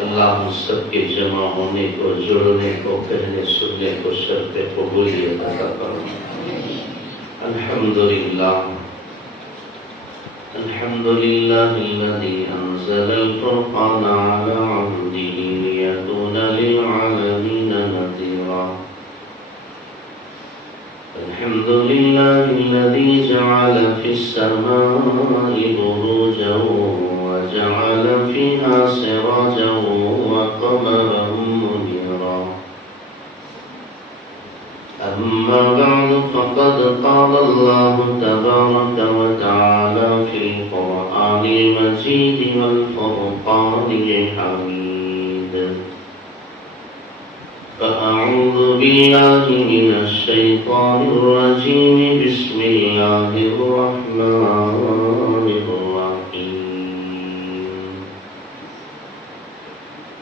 اللہ ہم سب کے جمع ہونے کو، جڑنے کو، کہنے سننے کو شرط قبولیت عطا فرمائے۔ الحمدللہ الحمدللہ الذی انزل الفرقان علی عبدہ لیکون للعالمین نذیرا۔ الحمدللہ الذی جعل فی السماء بروجا وجعل فیہا سراجا وقمرا منیرا۔ أما بعد فقد قال الله تبارك وتعالى في القرآن المجيد والفرقان الحميد: فأعوذ بالله من الشيطان الرجيم، بسم الله الرحمن الرحيم.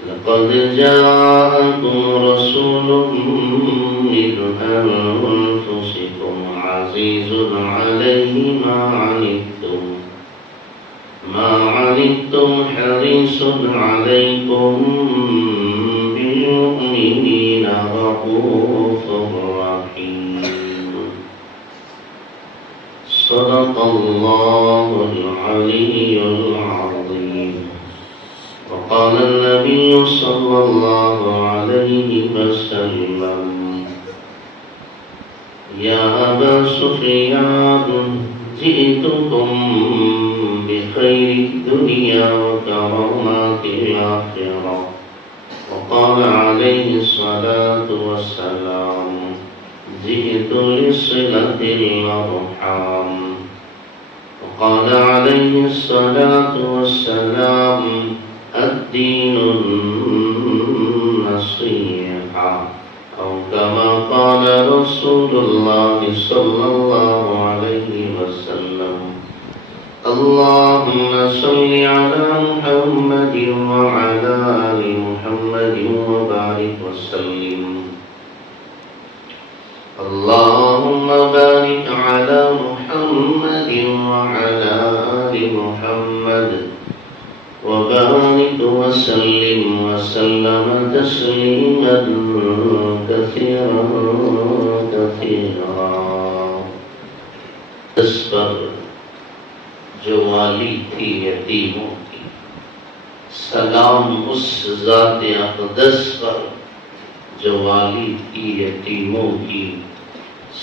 لقد جاءكم رسول من أنفسكم عزيز عليه ما عنتم حريص عليكم بالمؤمنين رؤوف رحيم. صدق الله العلي العظيم. وقال النبي صلى الله عليه وسلم: يا أبا سفيان جئتكم بخير الدنيا وكرامات الآخرة. وقال عليه الصلاة والسلام: جئت لصلة الأرحام. وقال عليه الصلاة والسلام: الدين النصيحة. أو كما قال رسول الله صلى الله عليه وسلم. اللهم صل على محمد وعلى آل محمد وبارك وسلم. اللهم بارك على محمد وعلى آل محمد وبارك وسلم وسلم تسليما كثيرا كثيرا. اس پر جو والی تھی یتیموں کی، سلام اس ذات اقدس پر جو والی تھی یتیموں کی،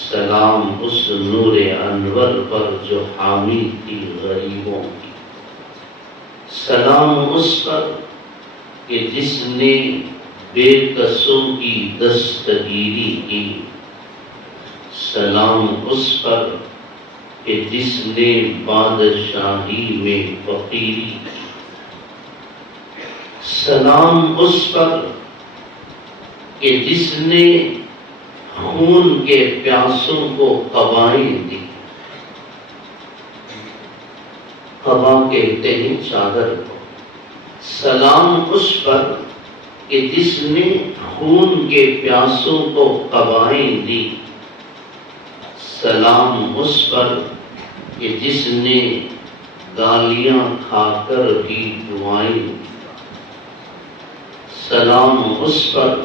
سلام اس نور انور پر جو حامی تھی غریبوں کی. سلام اس پر کہ جس نے بے کسوں کی دستگیری کی. سلام اس پر کہ جس نے بادشاہی میں فقیری کی. سلام اس پر کہ جس نے خون کے پیاسوں کو قبائیں دی. قبا کہتے ہیں چادر کو. سلام اس پر کہ جس نے خون کے پیاسوں کو قبائیں دی. سلام اس پر کہ جس نے گالیاں کھا کر بھی دعائیں دی. سلام اس پر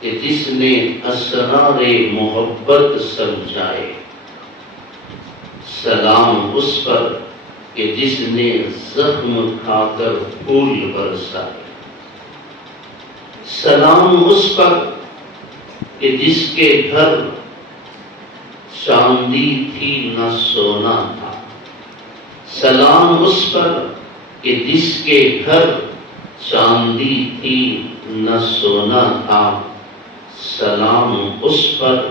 کہ جس نے اسرار محبت سمجھائے. سلام اس پر کہ جس نے زخم کھا کر پھول برسائے. سلام اس پر کہ جس کے گھر چاندی تھی نہ سونا تھا. سلام اس پر کہ جس کے گھر چاندی تھی نہ سونا تھا. سلام اس پر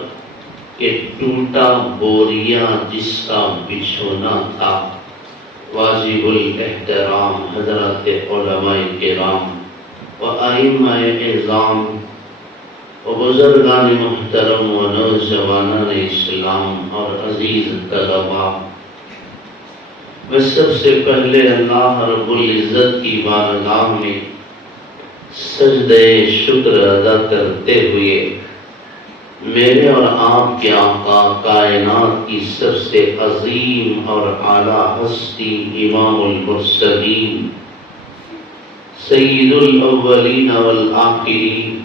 کہ ٹوٹا بوریا جس کا بچھونا تھا. واجب الاحترام حضرات علماء کرام و ائمہ اعظام و بزرگان محترم و نوجوانان اسلام اور عزیز طلباء، میں سب سے پہلے اللہ رب العزت کی بارگاہ میں سجدہ شکر ادا کرتے ہوئے میرے اور آپ کے آقا کائنات کی سب سے عظیم اور اعلیٰ ہستی امام المرسلین سید الاولین والآخرین،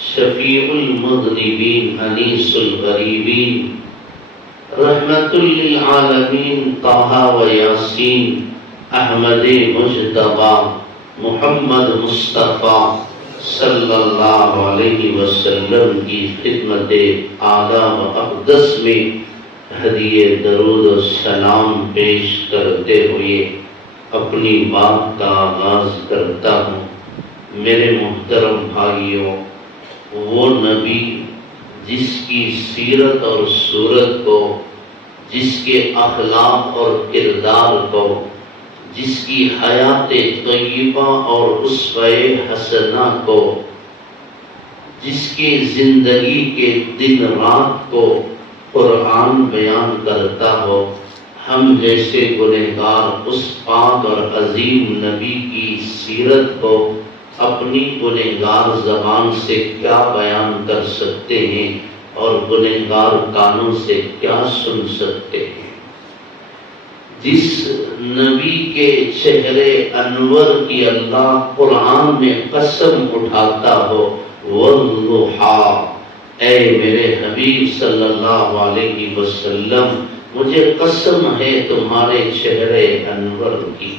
شفیع المذنبین، انیس الغریبین، رحمت للعالمین، طہ و یاسین، احمد مجتبی، محمد مصطفیٰ صلی اللہ علیہ وسلم کی خدمت اعلیٰ و اقدس میں ہدیہ درود و سلام پیش کرتے ہوئے اپنی بات کا آغاز کرتا ہوں۔ میرے محترم بھائیوں، وہ نبی جس کی سیرت اور صورت کو، جس کے اخلاق اور کردار کو، جس کی حیات طیبہ اور اسوہ حسنہ کو، جس کی زندگی کے دن رات کو قرآن بیان کرتا ہو، ہم جیسے گنہگار اس پاک اور عظیم نبی کی سیرت کو اپنی گنہگار زبان سے کیا بیان کر سکتے ہیں اور گنہگار کانوں سے کیا سن سکتے ہیں؟ جس نبی کے چہرے انور کی اللہ قرآن میں قسم اٹھاتا ہو، والضحیٰ، اے میرے حبیب صلی اللہ علیہ وسلم، مجھے قسم ہے تمہارے چہرے انور کی،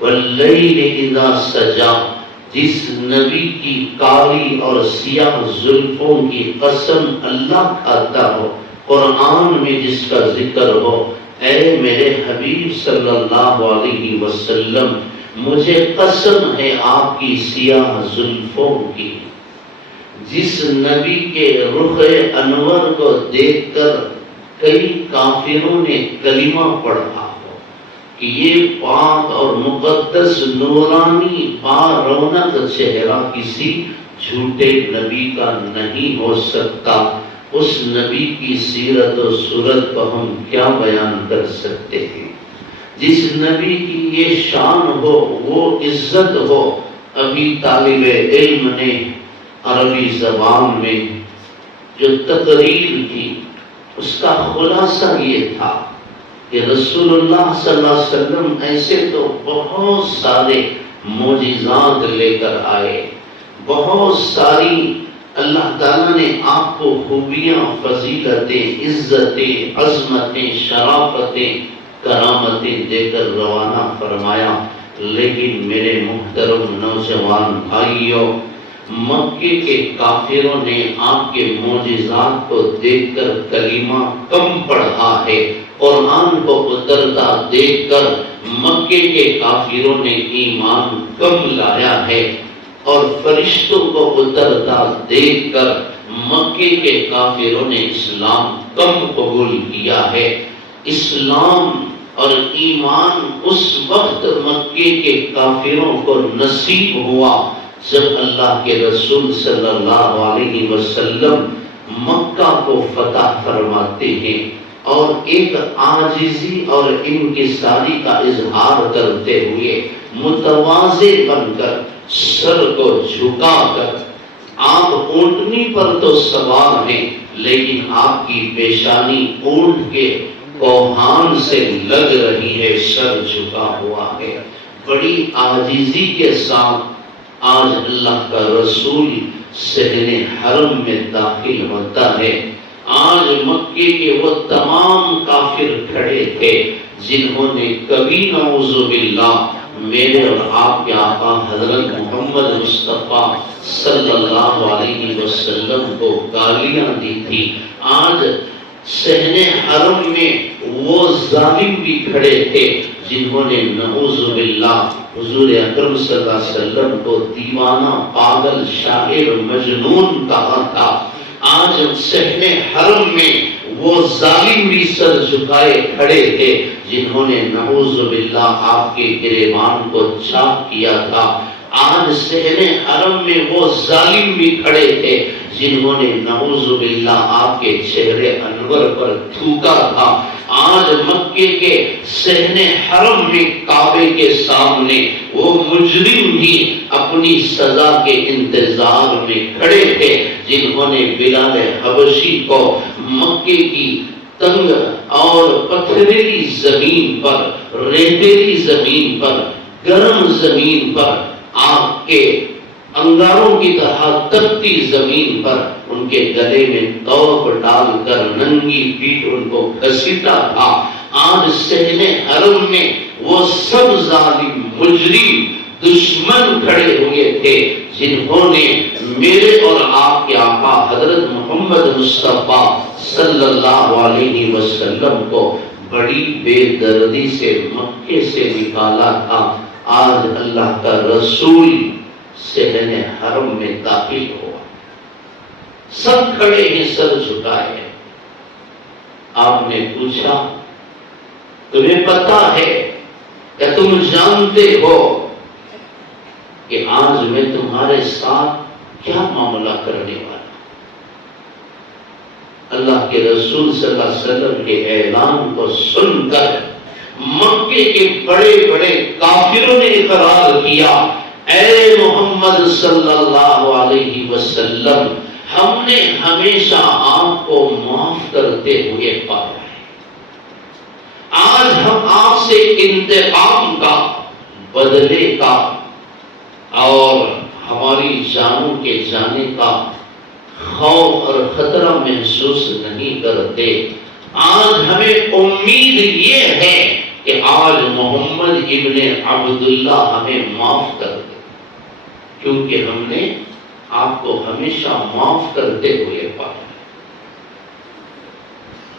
واللیل اذا سجا، جس نبی کی کالی اور سیاہ زلفوں کی قسم اللہ کھاتا ہو، قرآن میں جس کا ذکر ہو، اے میرے حبیب صلی اللہ علیہ وسلم، مجھے قسم ہے آپ کی سیاہ زلفوں کی۔ جس نبی کے رخ انور کو دیکھ کر کئی کافروں نے کلمہ پڑھا ہو کہ یہ پاک اور مقدس نورانی با رونق چہرہ کسی جھوٹے نبی کا نہیں ہو سکتا، اس نبی کی سیرت و صورت کو ہم کیا بیان کر سکتے ہیں؟ جس نبی کی یہ شان ہو، وہ عزت ہو، ابھی طالب علم نے عربی زبان میں جو تقریر کی، اس کا خلاصہ یہ تھا کہ رسول اللہ صلی اللہ علیہ وسلم ایسے تو بہت سارے معجزات لے کر آئے، بہت ساری اللہ تعالیٰ نے آپ کو خوبیاں، فضیلتیں، عزتیں، عظمتیں، شرافتیں، کرامتیں دے کر روانہ فرمایا، لیکن میرے محترم نوجوان بھائیوں، مکے کے کافروں نے آپ کے معجزات کو دیکھ کر کلمہ کم پڑھا ہے، قرآن کو اترتا دیکھ کر مکے کے کافروں نے ایمان کم لایا ہے، اور فرشتوں کو اترتا دیکھ کر مکے کے کافروں نے اسلام کم قبول کیا ہے۔ اسلام اور ایمان اس وقت مکے کے کافروں کو نصیب ہوا جب اللہ کے رسول صلی اللہ علیہ وسلم مکہ کو فتح فرماتے ہیں اور ایک عاجزی اور انکساری کا اظہار کرتے ہوئے متواضع بن کر، سر کو جھکا کر، آپ اونٹنی پر تو سوار ہیں لیکن آپ کی پیشانی اونٹ کے کوہان سے لگ رہی ہے، سر جھکا ہوا ہے، بڑی عاجزی کے ساتھ آج اللہ کا رسول صحن حرم میں داخل ہوتا ہے۔ آج مکے کے وہ تمام کافر کھڑے تھے جنہوں نے کبھی نعوذ باللہ میرے اور آپ کے آقا حضرت محمد مصطفیٰ صلی اللہ علیہ وسلم کو گالیاں دی تھی، آج صحن حرم میں وہ ظالم بھی کھڑے تھے جنہوں نے نعوذ باللہ حضور اکرم صلی اللہ علیہ وسلم کو دیوانہ، پاگل، شاعر، مجنون کہا تھا۔ آج صحن حرم میں وہ ظالم بھی سر جھکائے کھڑے تھے جنہوں نے نعوذ باللہ آپ کے گریبان کو چاک کیا تھا۔ آج صحن حرم میں وہ ظالم بھی کھڑے تھے جنہوں نے نعوذ باللہ آپ کے چہرے انور پر تھوکا تھا۔ آج مکے کے صحن حرم میں کعبے کے سامنے وہ مجرم بھی اپنی سزا کے انتظار میں کھڑے تھے جنہوں نے بلال حبشی کو مکے کی تنگ اور پتھریلی زمین پر، ریتیلی زمین پر، گرم زمین پر آگ کہ انگاروں کی طرح تپتی زمین پر ان کے گلے میں توق ڈال کر ننگی پیٹھ ان کو گھسیٹا تھا، آج صحن حرم میں وہ سب ظالم مجرم دشمن کھڑے ہوئے تھے جنہوں نے میرے اور آپ کے آقا حضرت محمد مصطفیٰ صلی اللہ علیہ وسلم کو بڑی بے دردی سے مکے سے نکالا تھا، آج اللہ کا رسول صحن حرم میں داخل ہوا، سب کھڑے ہیں سر جھکائے۔ آپ نے پوچھا تمہیں پتا ہے کہ تم جانتے ہو کہ آج میں تمہارے ساتھ کیا معاملہ کرنے والا؟ اللہ کے رسول صلی اللہ علیہ وسلم کے اعلان کو سن کر مکے کے بڑے بڑے کافروں نے اقرار کیا، اے محمد صلی اللہ علیہ وسلم، ہم نے ہمیشہ آپ کو معاف کرتے ہوئے پایا ہے، آج ہم آپ سے انتقام کا، بدلے کا اور ہماری جانوں کے جانے کا خوف اور خطرہ محسوس نہیں کرتے، آج ہمیں امید یہ ہے کہ آج محمد ابن عبداللہ ہمیں معاف کر دے، کیونکہ ہم نے آپ کو ہمیشہ معاف کرتے ہوئے پایا۔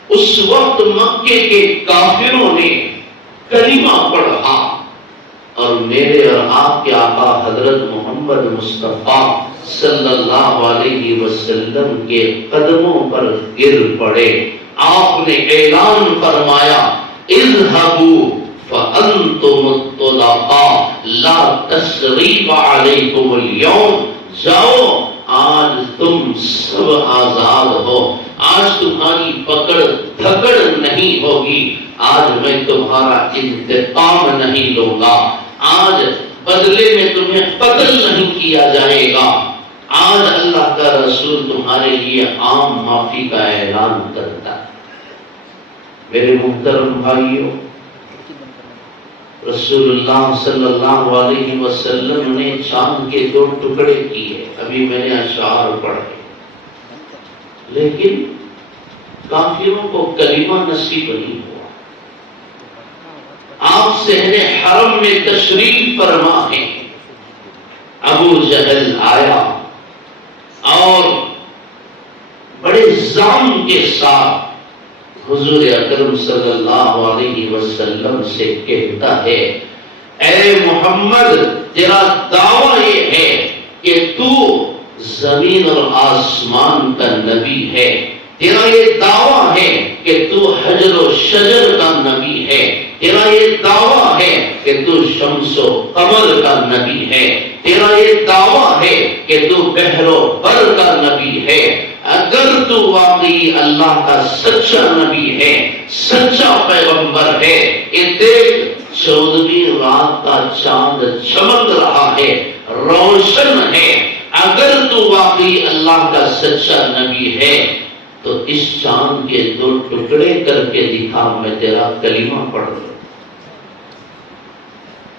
اس وقت مکے کے کافروں نے کلمہ پڑھا اور میرے اور آپ کے آقا حضرت محمد مصطفیٰ صلی اللہ علیہ وسلم کے قدموں پر گر پڑے۔ آپ نے اعلان فرمایا اذهبوا فانتم الطلقاء لا تثریب علیکم اليوم، جاؤ آج تم سب آزاد ہو، آج تمہاری پکڑ دھکڑ نہیں ہوگی، آج میں تمہارا انتقام نہیں لوں گا، آج بدلے میں تمہیں قتل نہیں کیا جائے گا، آج اللہ کا رسول تمہارے لیے عام معافی کا اعلان کرتا ہے۔ میرے محترم بھائیوں، رسول اللہ صلی اللہ علیہ وسلم نے چاند کے 2 ٹکڑے کیے، ابھی میں نے اشعار پڑھے، لیکن کافروں کو کلمہ نصیب نہیں ہوا۔ آپ صحن حرم میں تشریف فرما ہیں، ابو جہل آیا اور بڑے زام کے ساتھ حضور اکرم صلی اللہ علیہ وسلم سے کہتا ہے، اے محمد، تیرا دعویٰ یہ ہے کہ تو زمین اور آسمان کا نبی ہے، تیرا یہ دعویٰ ہے کہ تو حجر و شجر کا نبی ہے، تیرا یہ دعویٰ ہے کہ تو شمس و قمر کا نبی ہے، تیرا یہ دعویٰ ہے کہ تو بحر و بر کا نبی ہے، اگر تو واقعی اللہ کا سچا نبی ہے، سچا پیغمبر ہے، یہ دیکھ 14ویں رات کا چاند چمک رہا ہے، روشن ہے، اگر تو واقعی اللہ کا سچا نبی ہے تو اس چاند کے 2 ٹکڑے کر کے دکھا، میں تیرا کلمہ پڑھ لوں۔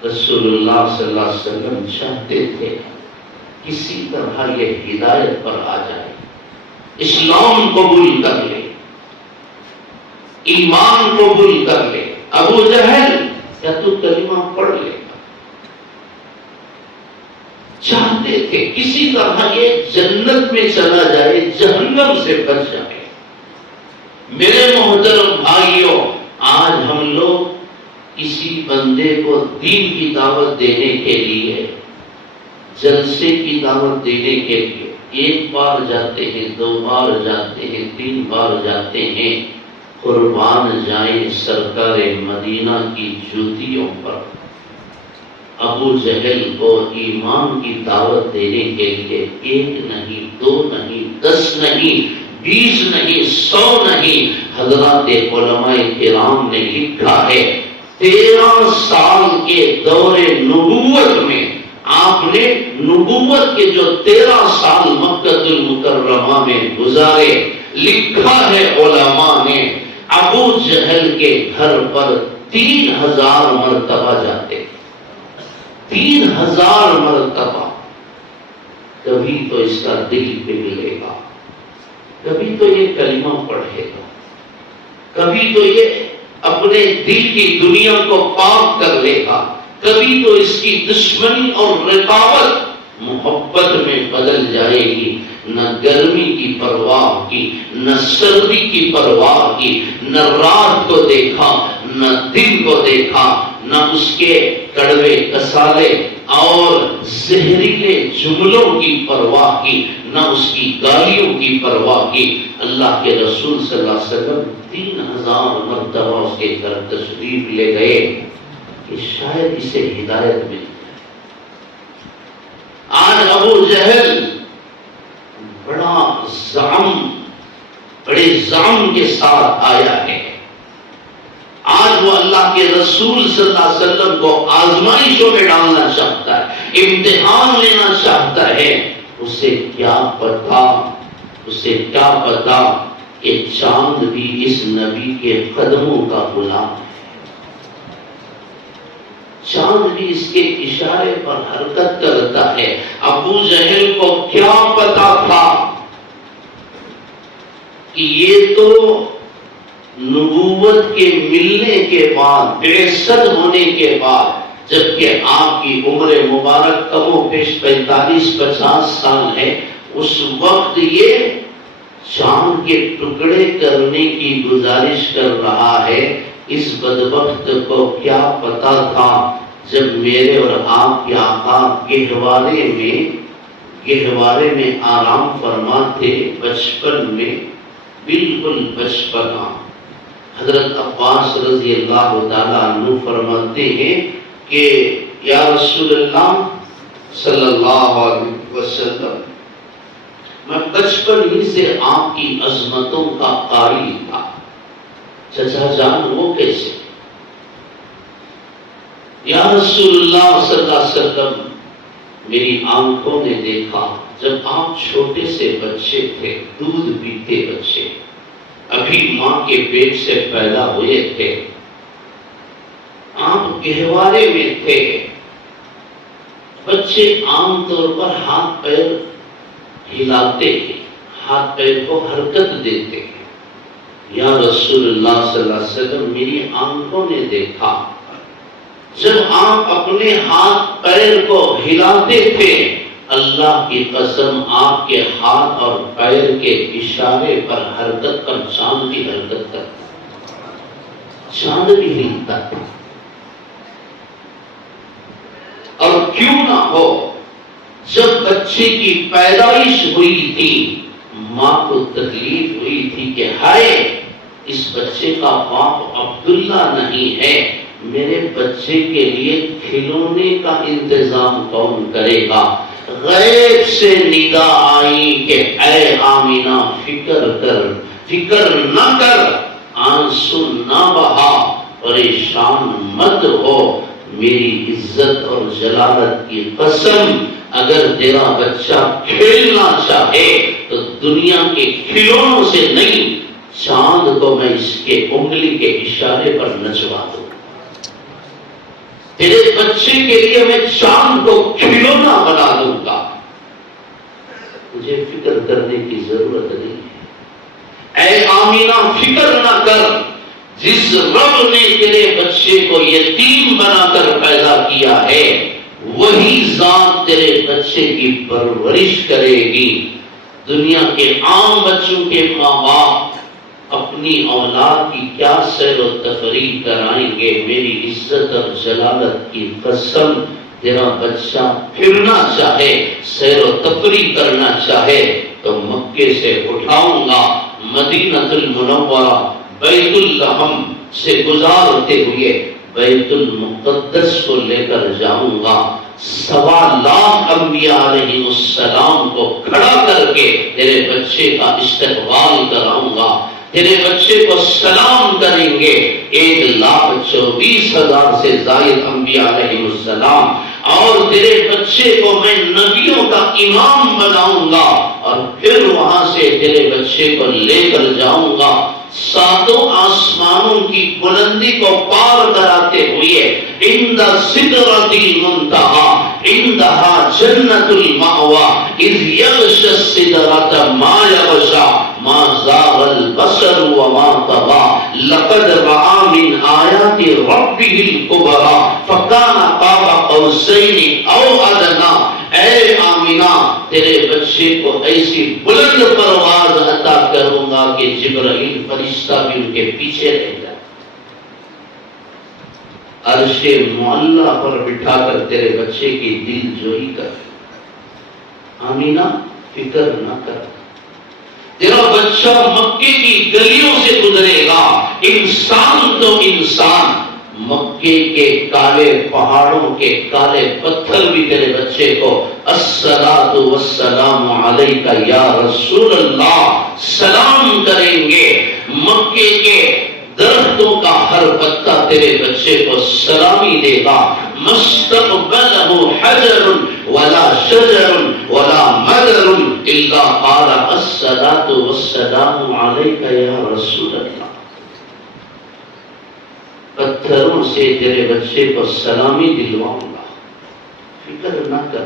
رسول اللہ صلی اللہ علیہ وسلم چاہتے تھے کسی طرح یہ ہدایت پر آ جائے، اسلام قبول کر لے، ایمان قبول کر لے۔ ابو جہل، کیا تو کلمہ پڑھ لے گا؟ چاہتے تھے کسی طرح یہ جنت میں چلا جائے، جہنم سے بچ جائے۔ میرے محترم بھائیوں، آج ہم لوگ کسی بندے کو دین کی دعوت دینے کے لیے، جلسے کی دعوت دینے کے لیے 1 بار جاتے ہیں، 2 بار جاتے ہیں، 3 بار جاتے ہیں، قربان جائیں سرکار مدینہ کی جوتیوں پر۔ ابو جہل کو ایمان کی دعوت دینے کے لیے 1 نہیں، 2 نہیں، 10 نہیں، 20 نہیں، 100 نہیں، حضرات علماء کرام نے لکھا ہے 13 سال کے دور نبوت میں آپ نے نبوت کے جو 13 سال مکہ المکرمہ میں گزارے، لکھا ہے علماء نے ابو جہل کے گھر پر 3000 مرتبہ جاتے، 3000 مرتبہ کبھی تو اس کا دل پگھلے گا، کبھی تو یہ کلمہ پڑھے گا، کبھی تو یہ اپنے دل کی دنیا کو پاک کر لے گا، کبھی تو اس کی دشمنی اور رقابت محبت میں بدل جائے گی۔ نہ گرمی کی پرواہ کی، نہ سردی کی پرواہ کی، نہ رات کو دیکھا نہ دن کو دیکھا، نہ اس کے کڑوے کسالے اور زہریلے جملوں کی پرواہ کی، نہ اس کی گالیوں کی پرواہ کی۔ اللہ کے رسول صلی اللہ علیہ وسلم 3000 مرتبہ اس کے گھر تشریف لے گئے کہ شاید اسے ہدایت مل جائے۔ آج ابو جہل بڑے زعم کے ساتھ آیا ہے، آج وہ اللہ کے رسول صلی اللہ علیہ وسلم کو آزمائشوں میں ڈالنا چاہتا ہے، امتحان لینا چاہتا ہے۔ اسے کیا پتا کہ چاند بھی اس نبی کے قدموں کا غلام ہے، چاند بھی اس کے اشارے پر حرکت کرتا ہے۔ ابو جہل کو کیا پتا تھا کہ یہ تو نبوت کے ملنے کے بعد، بعثت ہونے کے بعد، جبکہ آپ کی عمر مبارک کم و بیش 45-50 سال ہے، اس وقت یہ چاند کے ٹکڑے کرنے کی گزارش کر رہا ہے۔ اس بدبخت کو کیا پتا تھا جب میرے اور آپ کے آقا گہوارے میں آرام فرما تھے، بچپن میں، بالکل بچپنا۔ حضرت عباس رضی اللہ تعالیٰ عنہ فرماتے ہیں کہ یا رسول اللہ صلی اللہ علیہ وسلم، میں بچپن ہی سے آپ کی عظمتوں کا قاری تھا۔ چچا جان وہ کیسے؟ یا رسول اللہ صلی اللہ علیہ وسلم، میری آنکھوں نے دیکھا جب آپ چھوٹے سے بچے تھے، دودھ پیتے بچے، ابھی ماں کے پیٹ سے پیدا ہوئے تھے، آپ گہوارے میں تھے۔ بچے عام طور پر ہاتھ پیر ہلاتے ہیں، ہاتھ پیر کو حرکت دیتے ہیں۔ یا رسول اللہ صلی اللہ علیہ وسلم، میری آنکھوں نے دیکھا جب آپ اپنے ہاتھ پیر کو ہلاتے تھے، اللہ کی قسم آپ کے ہاتھ اور پیر کے اشارے پر حرکت پر چاند کی حرکت کرتا، چاند بھی ہلتا تھا۔ اور کیوں نہ ہو، جب بچے کی پیدائش ہوئی تھی، ماں کو تکلیف ہوئی تھی کہ ہائے، اس بچے کا باپ عبداللہ نہیں ہے، میرے بچے کے لیے کھلونے کا انتظام کون کرے گا؟ غیب سے ندا آئی کہ اے آمینہ فکر نہ کر، آنسو نہ بہا، پریشان مت ہو، میری عزت اور جلالت کی قسم، اگر تیرا بچہ کھیلنا چاہے تو دنیا کے کھلونوں سے نہیں، چاند کو میں اس کے انگلی کے اشارے پر نچوا دوں، تیرے بچے کے لیے میں چاند کو کھلونا بنا دوں گا، مجھے فکر کرنے کی ضرورت نہیں ہے۔ اے آمینہ فکر نہ کر، جس رب نے تیرے بچے کو یتیم بنا کر پیدا کیا ہے، وہی ذات تیرے بچے کی پرورش کرے گی۔ دنیا کے عام بچوں کے ماں باپ اپنی اولاد کی کیا سیر و تفریح کرائیں گے؟ میری عزت اور جلالت کی قسم، تیرا بچہ پھرنا چاہے، سیر و تفریح کرنا چاہے تو مکے سے اٹھاؤں گا، مدینہ المنورہ بیت الحم سے گزارتے ہوئے بیت المقدس کو لے کر جاؤں گا، 1.25 لاکھ انبیاء علیہ السلام کو کھڑا کر کے تیرے بچے کا استقبال کراؤں گا، تیرے بچے کو سلام کریں گے 1,24,000 سے زائد انبیاء علیہ السلام، اور تیرے بچے کو میں نبیوں کا امام بناؤں گا، اور پھر وہاں سے تیرے بچے کو لے کر جاؤں گا 7 آسمانوں کی بلندی کو پار کراتے ہوئے عند سدرۃ المنتہی عندہا جنت المأوی اذ یغشی السدرۃ ما یغشی ما زاغ البصر وما طغى لقد رأى من آیات ربه الکبریٰ فکان قاب قوسین او ادنیٰ۔ اے آمینہ تیرے بچے کو ایسی بلند پرواز عطا کروں گا کہ جبرائیل فرشتہ بھی ان کے پیچھے رہ جائے، عرش معلیٰ پر بٹھا کر تیرے بچے کی دل جوئی کر۔ آمینہ فکر نہ کر، تیرا بچہ مکے کی گلیوں سے گزرے گا، انسان تو انسان، مکے کے کالے پہاڑوں کے کالے پتھر بھی تیرے بچے کو الصلاۃ والسلام علیک یا رسول اللہ سلام کریں گے۔ مکے کے درختوں کا ہر پتا تیرے بچے کو سلامی دے گا۔ مستقبلہ حجر ولا شجر ولا مدر الا قال الصلاۃ والسلام علیک یا رسول اللہ۔ پتھروں سے تیرے بچے کو سلامی دلواؤں گا، فکر نہ کر۔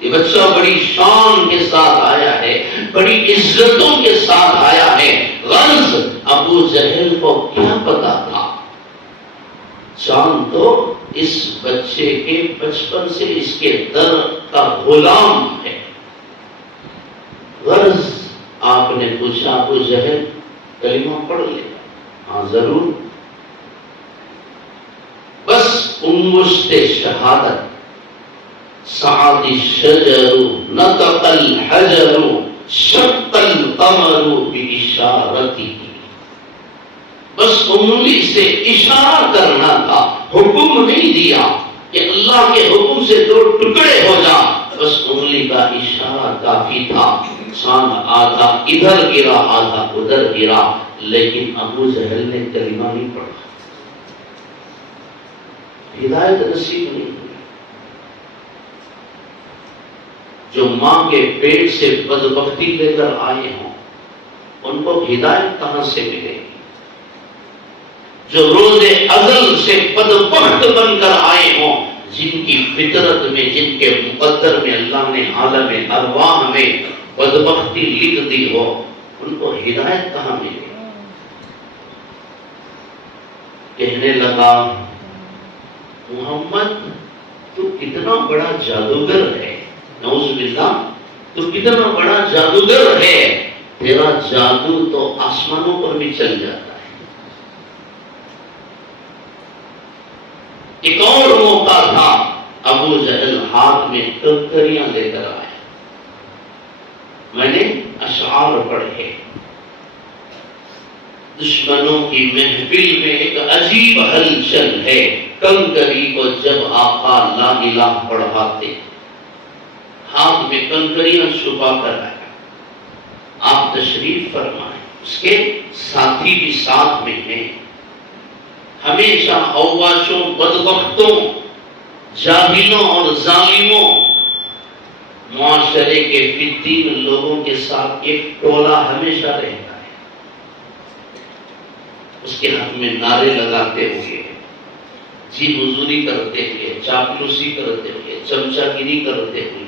یہ بچہ بڑی شان کے ساتھ آیا ہے، بڑی عزتوں کے ساتھ آیا ہے۔ غرض ابو جہل کو کیا پتا تھا؟ چاند تو اس بچے کے بچپن سے اس کے در کا غلام ہے۔ غرض آپ نے پوچھا ابو جہل کلمہ پڑھ لے؟ ہاں ضرور۔ بس انگشت شہادت صعد الشجر نطق الحجر شق القمر بإشارتہ، بس انگلی سے اشارہ کرنا تھا، حکم نہیں دیا کہ اللہ کے حکم سے دو ٹکڑے ہو جا، بس انگلی کا اشارہ کافی تھا۔ چاند آدھا ادھر گرا آدھا ادھر گرا، لیکن ابو جہل نے کلمہ نہیں پڑھا، ہدایت نصیب نہیں ہوئی۔ جو ماں کے پیٹ سے بدبختی لے کر آئے ہوں ان کو ہدایت کہاں سے ملے گی؟ جو روز ازل سے بدبخت بن کر آئے ہوں، جن کی فطرت میں جن کے مقدر میں اللہ نے عالم ارواح میں بدبختی لکھ دی ہو، ان کو ہدایت کہاں ملے گی؟ کہنے لگا محمد تو کتنا بڑا جادوگر ہے، نعوذ باللہ تو کتنا بڑا جادوگر ہے، تیرا جادو تو آسمانوں پر بھی چل جاتا ہے۔ ایک اور موقع تھا، ابو جہل ہاتھ میں کنکریاں لے کر آئے، میں نے اشعار پڑھے، دشمنوں کی محفل میں ایک عجیب ہلچل ہے، کنکری کو جب آقا لا الہ پڑھاتے ہاتھ میں کنکریاں چھپا کر آیا، آپ تشریف فرمائیں، اس کے ساتھی بھی ساتھ میں ہیں، ہمیشہ اوباشوں بدبختوں جاہلوں اور ظالموں معاشرے کے فتین لوگوں کے ساتھ ایک ٹولہ ہمیشہ رہتا ہے، اس کے حق میں نعرے لگاتے ہوئے، جی حضوری کرتے ہوئے، چاپلوسی کرتے ہوئے، چمچہ گیری کرتے ہوئے،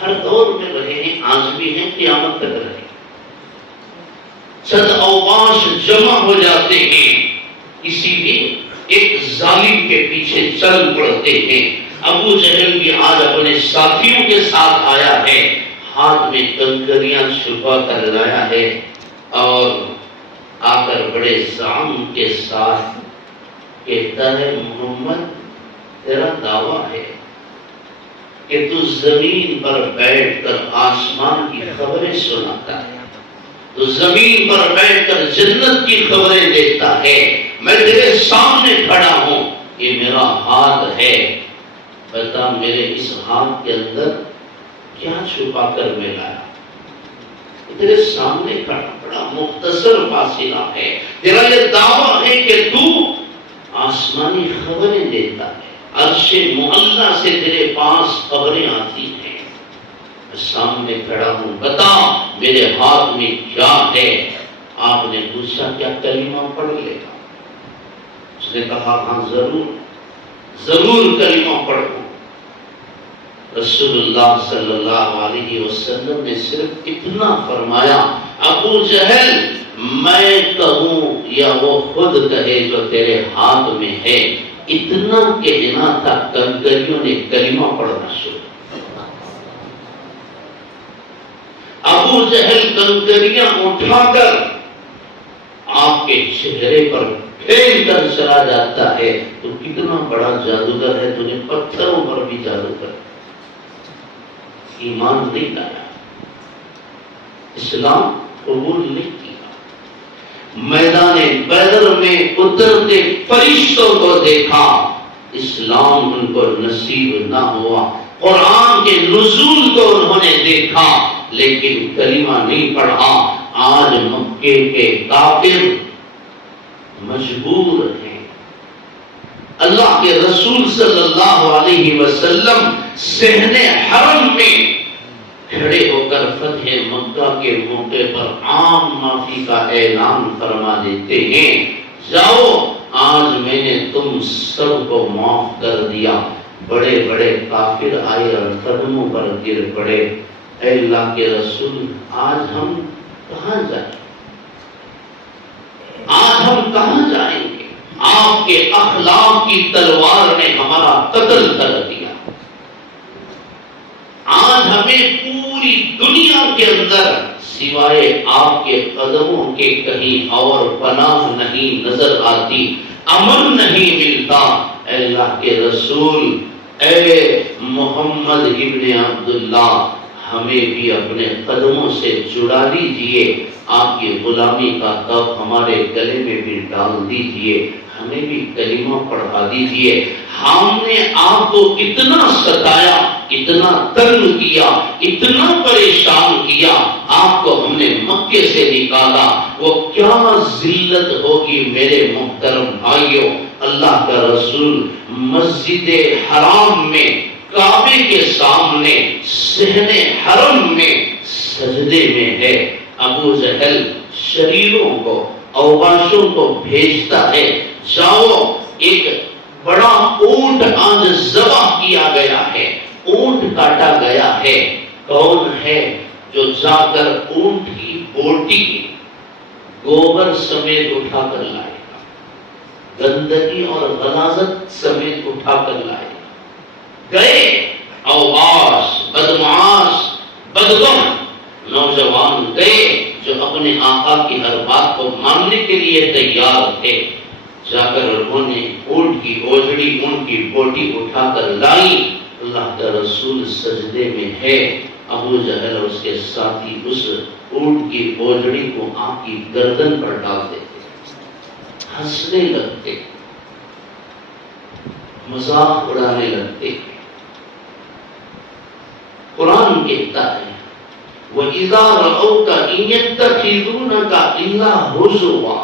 ہر دور میں رہے ہیں، آج بھی ہیں، قیامت تک رہے۔ چند اوباش جمع ہو جاتے ہیں، کسی بھی ایک ظالم کے پیچھے چل پڑتے ہیں۔ ابو جہل بھی آج اپنے ساتھیوں کے ساتھ آیا ہے، ہاتھ میں کنکریاں چھپا کر لایا ہے، اور آ کر بڑے زعم کے ساتھ کہتا ہے محمد تیرا دعویٰ ہے کہ تو زمین پر بیٹھ کر آسمان کی خبریں سناتا ہے، تو زمین پر بیٹھ کر جنت کی خبریں دیتا ہے، میں تیرے سامنے کھڑا ہوں، یہ میرا ہاتھ ہے، بتا میرے اس ہاتھ کے اندر کیا چھپا کر میں لایا؟ تیرے سامنے کھڑا، بڑا مختصر فاصلہ ہے، تیرا یہ دعویٰ ہے کہ تو آسمانی خبریں دیتا ہے، عرش معلیٰ سے تیرے پاس خبریں آتی ہیں، میں سامنے کھڑا ہوں، بتا میرے ہاتھ میں کیا ہے؟ آپ نے پوچھا کیا کلمہ پڑھ لے گا؟ اس نے کہا ہاں ضرور ضرور کلمہ پڑھوں۔ رسول اللہ صلی اللہ علیہ وسلم نے صرف اتنا فرمایا، ابو جہل میں کہوں یا وہ خود کہے جو تیرے ہاتھ میں ہے، اتنا کہنا تھا، کنکریوں نے کلمہ پڑھنا شروع۔ ابو جہل کنکریاں اٹھا کر آپ کے چہرے پر پھینک کر چلا جاتا ہے، تو کتنا بڑا جادوگر ہے، تو نے پتھروں پر بھی جادو کر ایمان نہیں لایا، اسلام قبول نہیں کیا۔ میدان بدر میں اترتے فرشتوں کو دیکھا، اسلام ان کو نصیب نہ ہوا۔ قرآن کے نزول کو انہوں نے دیکھا لیکن کلمہ نہیں پڑھا۔ آج مکے کے کافر مجبور ہیں اللہ کے رسول صلی اللہ علیہ وسلم صحن حرم میں کھڑے ہو کر فتح مکہ کے موقع پر عام معافی کا اعلان فرما دیتے ہیں، جاؤ آج میں نے تم سب کو معاف کر دیا۔ بڑے بڑے کافر آئے اور قدموں پر گر پڑے، اے اللہ کے رسول آج ہم کہاں جائیں، آج ہم کہاں جائیں گے؟ آپ کے اخلاق کی تلوار نے ہمارا قتل کر دیا، آج ہمیں پوری دنیا کے اندر سوائے آپ کے قدموں کے کہیں اور پناہ نہیں نظر آتی، امن نہیں ملتا۔ اے اللہ کے رسول، اے محمد ابن عبداللہ، ہمیں بھی اپنے قدموں سے جڑا لیجئے، آپ کی غلامی کا تاب ہمارے گلے میں بھی ڈال دیجئے، ہمیں بھی کلمہ پڑھا دیجئے۔ ہم نے آپ کو اتنا ستایا، اتنا تنگ کیا، اتنا پریشان کیا، آپ کو ہم نے مکے سے نکالا، وہ کیا ذلت ہوگی میرے محترم بھائیوں۔ اللہ کا رسول مسجد حرام میں کعبے کے سامنے صحن حرم میں سجدے میں ہے، ابو جہل شریروں کو اوباشوں کو بھیجتا ہے، جاؤ ایک بڑا اونٹ آج ذبح کیا گیا ہے، اونٹ کاٹا گیا ہے، کون ہے جو جا کر اونٹ کی بوٹی گوبر سمیت اٹھا کر لائے گا، گندگی اور غلاظت سمیت اٹھا کر لائے گا؟ گئے اوباش، بدمعاش، بدغم نوجوان گئے جو اپنے آقا کی ہر بات کو ماننے کے لیے تیار تھے، جا کر انہوں نے اونٹ کی اوجڑی، اونٹ کی بوٹی اٹھا کر لائی۔ اللہ کا رسول سجدے میں ہے، ابو جہل اور اس کے ساتھی اس اونٹ کی اوجڑی کو آپ کی گردن پر ڈال دیتے، ہنسنے لگتے، مذاق اڑانے لگتے۔ قرآن کہتا ہے وَإِذَا رَأَوْكَ إِن يَتَّخِذُونَكَ إِلَّا هُزُوًا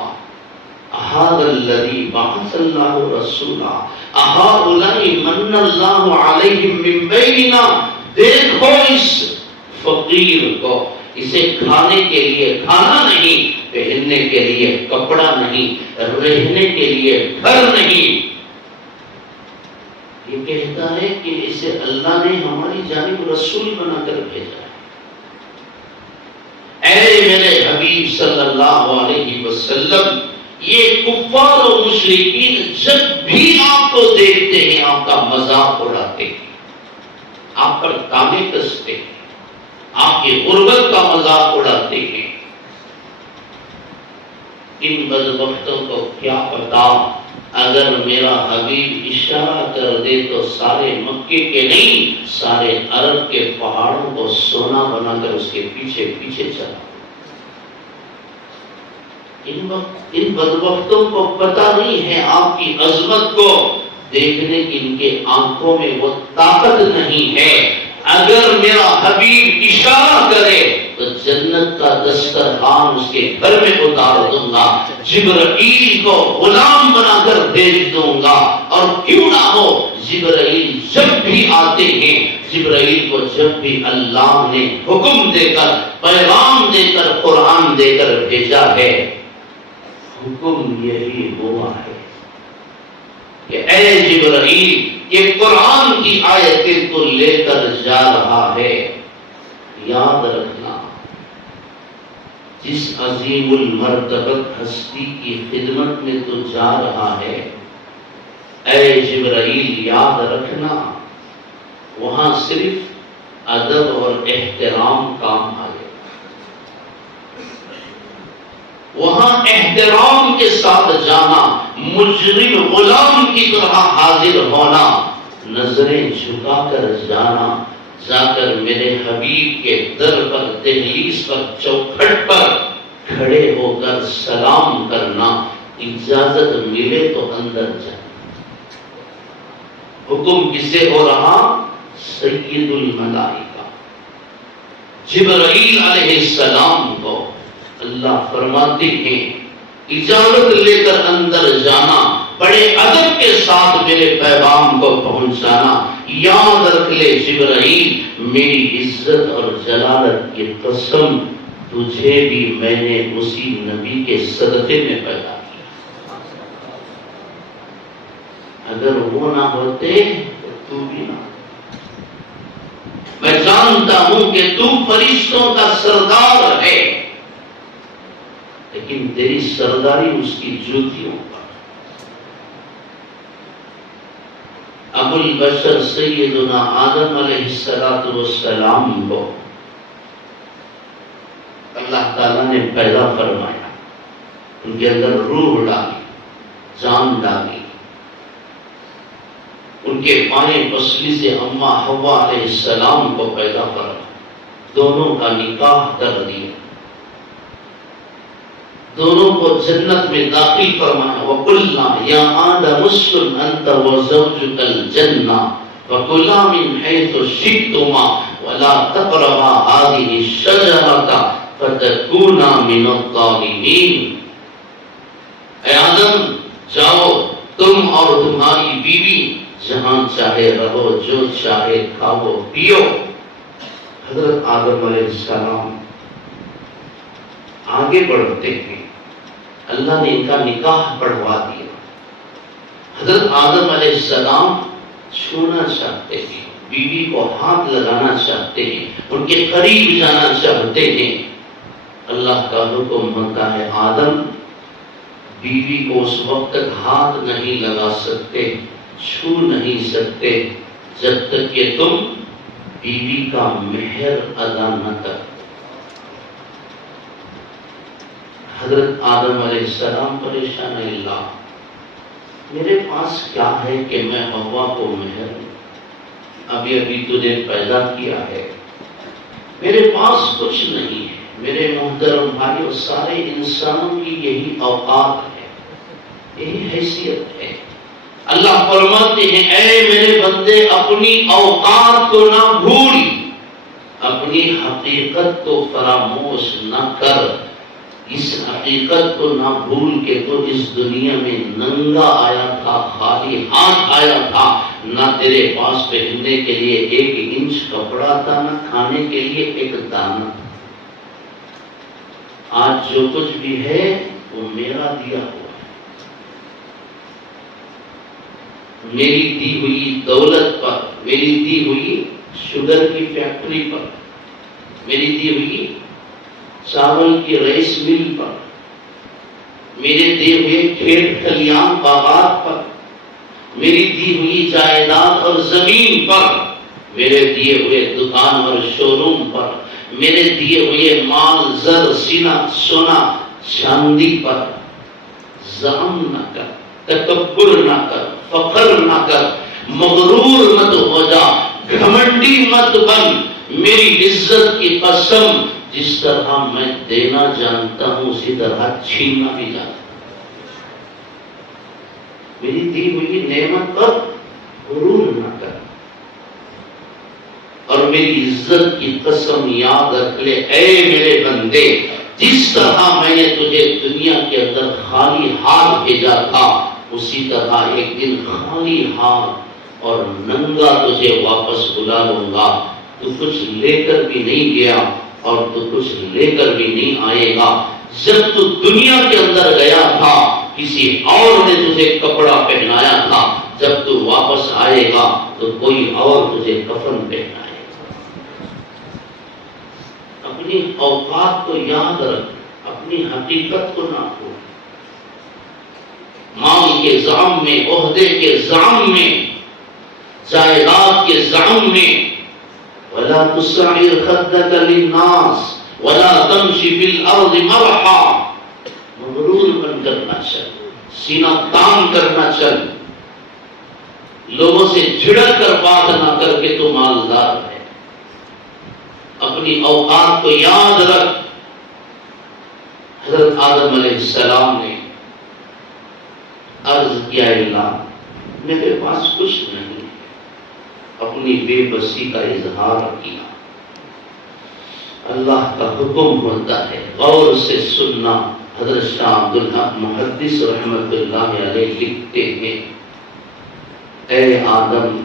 أَهَذَا الَّذِي بَعَثَ اللَّهُ رَسُولًا أَهَؤُلَاءِ مَنَّ اللَّهُ عَلَيْهِمْ مِنْ بَيْنِنَا۔ دیکھو اس فقیر کو، اسے کھانے کے لیے کھانا نہیں، پہننے کے لیے کپڑا نہیں، رہنے کے لیے گھر نہیں، یہ کہتا ہے کہ اسے اللہ نے ہماری جانب رسول بنا کر بھیجا ہے۔ اے میرے حبیب صلی اللہ علیہ وسلم، یہ کفار و مشرکین جب بھی آپ کو دیکھتے ہیں آپ کا مذاق اڑاتے ہیں، آپ پر تانے کستے ہیں، آپ کی غربت کا مذاق اڑاتے ہیں۔ ان بدبختوں کو کیا پتا، اگر میرا حبیب اشارہ کر دے تو سارے مکے کے نہیں، سارے عرب کے پہاڑوں کو سونا بنا کر اس کے پیچھے پیچھے چلا۔ ان بدبختوں کو پتا نہیں ہے آپ کی عظمت کو دیکھنے کی، ان کے آنکھوں میں وہ طاقت نہیں ہے۔ اگر میرا حبیب اشارہ کرے تو جنت کا دسترخوان اس کے گھر میں اتار دوں گا، جبرائیل کو غلام بنا کر بھیج دوں گا، اور کیوں نہ ہو جبرائیل جب بھی آتے ہیں، جبرائیل کو جب بھی اللہ نے حکم دے کر، پیغام دے کر، قرآن دے کر بھیجا ہے، حکم یہی ہوا ہے کہ اے جبرائیل یہ قرآن کی آیتیں تو لے کر جا رہا ہے۔ یاد رکھنا، جس عظیم المرتبت ہستی کی خدمت میں تو جا رہا ہے، اے جبرائیل یاد رکھنا، وہاں صرف ادب اور احترام کام آئے، وہاں احترام کے ساتھ جانا، مجرم غلام کی طرح حاضر ہونا، نظریں جھکا کر جانا، جا کر میرے حبیب کے در پر، دہلیز پر، چوکھٹ پر کھڑے ہو کر سلام کرنا، اجازت ملے تو اندر جانا۔ حکم کسے ہو رہا؟ سید الملائکہ جبرائیل علیہ السلام کو اللہ فرماتے ہیں اجازت لے کر اندر جانا، بڑے ادب کے ساتھ میرے پیغام کو پہنچانا۔ یاد رکھ لے جبرائیل، میری عزت اور جلالت کی قسم، تجھے بھی میں نے اسی نبی کے صدقے میں پیدا کیا، اگر وہ نہ ہوتے تو بھی نہ۔ میں جانتا ہوں کہ تو فرشتوں کا سردار ہے، لیکن تیری سرداری اس کی جوتیوں پر۔ ابو البشر سیدنا آدم علیہ السلام کو اللہ تعالیٰ نے پیدا فرمایا، ان کے اندر روح ڈالی، جان ڈالی، ان کے بائیں پسلی سے اماں حوا علیہ السلام کو پیدا فرمایا، دونوں کا نکاح کر دیا، دونوں کو جنت میں داخل فرمایا۔ وَقُلْنَا يَا آدَمُ اسْكُنْ أَنْتَ وَزَوْجُكَ الْجَنَّةَ وَكُلَا مِنْ حَيْثُ شِئْتُمَا وَلَا تَقْرَبَا هَٰذِهِ الشَّجَرَةَ فَتَكُونَا مِنَ الظَّالِمِينَ۔ اے آدم، جاؤ تم اور تمہاری بیوی جہاں چاہے رہو، جو چاہے کھاؤ پیو۔ حضرت آدم علیہ السلام آگے بڑھتے ہیں، اللہ نے ان کا نکاح پڑھوا دیا۔ حضرت آدم علیہ السلام چھونا چاہتے ہیں، بیوی کو ہاتھ لگانا چاہتے ہیں، ان کے قریب جانا چاہتے ہیں۔ اللہ کا حکم ہوتا ہے آدم، بیوی کو اس وقت تک ہاتھ نہیں لگا سکتے، چھو نہیں سکتے جب تک کہ تم بیوی کا مہر ادا نہ کرو۔ حضرت آدم علیہ السلام پریشان، اللہ میرے پاس کیا ہے کہ میں حوا کو مہر دوں؟ ابھی تجھے پیدا کیا ہے، میرے پاس کچھ نہیں ہے۔ میرے محترم بھائیو، سارے انسانوں کی یہی اوقات ہے، یہی حیثیت ہے۔ اللہ فرماتے ہیں اے میرے بندے، اپنی اوقات کو نہ بھول، اپنی حقیقت کو فراموش نہ کر۔ اس حقیقت کو نہ بھول کے تو اس دنیا میں ننگا آیا تھا، خالی ہاتھ آیا تھا، نہ تیرے پاس پہننے کے لیے 1 انچ کپڑا تھا، نہ کھانے کے لیے 1 دانہ۔ آج جو کچھ بھی ہے وہ میرا دیا ہوا ہے، میری دی ہوئی دولت پر، میری دی ہوئی شوگر کی فیکٹری پر، میری دی ہوئی چاول کی رائس مل پر، میرے دیے ہوئے کھیت کھلیان باغات پر، میری دی ہوئی جائیداد اور زمین پر، میرے دیے ہوئے دکان اور شو روم پر، میرے دیے ہوئے مال زر سونا چاندی پر ظلم نہ کر، تکبر نہ کر، فخر نہ کر، مغرور مت ہو جا، گھمنڈی مت بن۔ میری عزت کی قسم، جس طرح میں دینا جانتا ہوں اسی طرح چھیننا بھی جانتا ہوں۔ میری دی ہوئی نعمت پر غرور نہ کر، اور میری عزت کی قسم یاد رکھ لے اے میرے بندے، جس طرح میں نے تجھے دنیا کے اندر خالی ہاتھ بھیجا تھا، اسی طرح ایک دن خالی ہاتھ اور ننگا تجھے واپس بلا لوں گا۔ تو کچھ لے کر بھی نہیں گیا اور تو کچھ لے کر بھی نہیں آئے گا۔ جب تو دنیا کے اندر گیا تھا کسی اور نے تجھے کپڑا پہنایا تھا، جب تو واپس آئے گا تو کوئی اور تجھے کفن پہنائے گا۔ اپنی اوقات کو یاد رکھ، اپنی حقیقت کو نہ بھول۔ مال کے زعم میں، عہدے کے زعم میں، جائیداد کے زعم میں، وَلَا تُسَعِّرْ خَدَّكَ لِلنَّاسِ وَلَا تَمْشِ فِي الْأَرْضِ مَرَحًا، مغرور بن کر نہ چل، سینہ تان کر نہ چل، لوگوں سے جھڑک کر بات نہ کر کے تو مالدار ہے۔ اپنی اوقات کو یاد رکھ۔ حضرت آدم علیہ السلام نے عرض کیا، اللہ میرے پاس کچھ نہیں، اپنی بے بسی کا اظہار کیا۔ اللہ کا حکم ہوتا ہے، غور سے سننا۔ حضرت شاہ عبدالحق محدث رحمت اللہ علیہ لکھتے ہیں، اے آدم،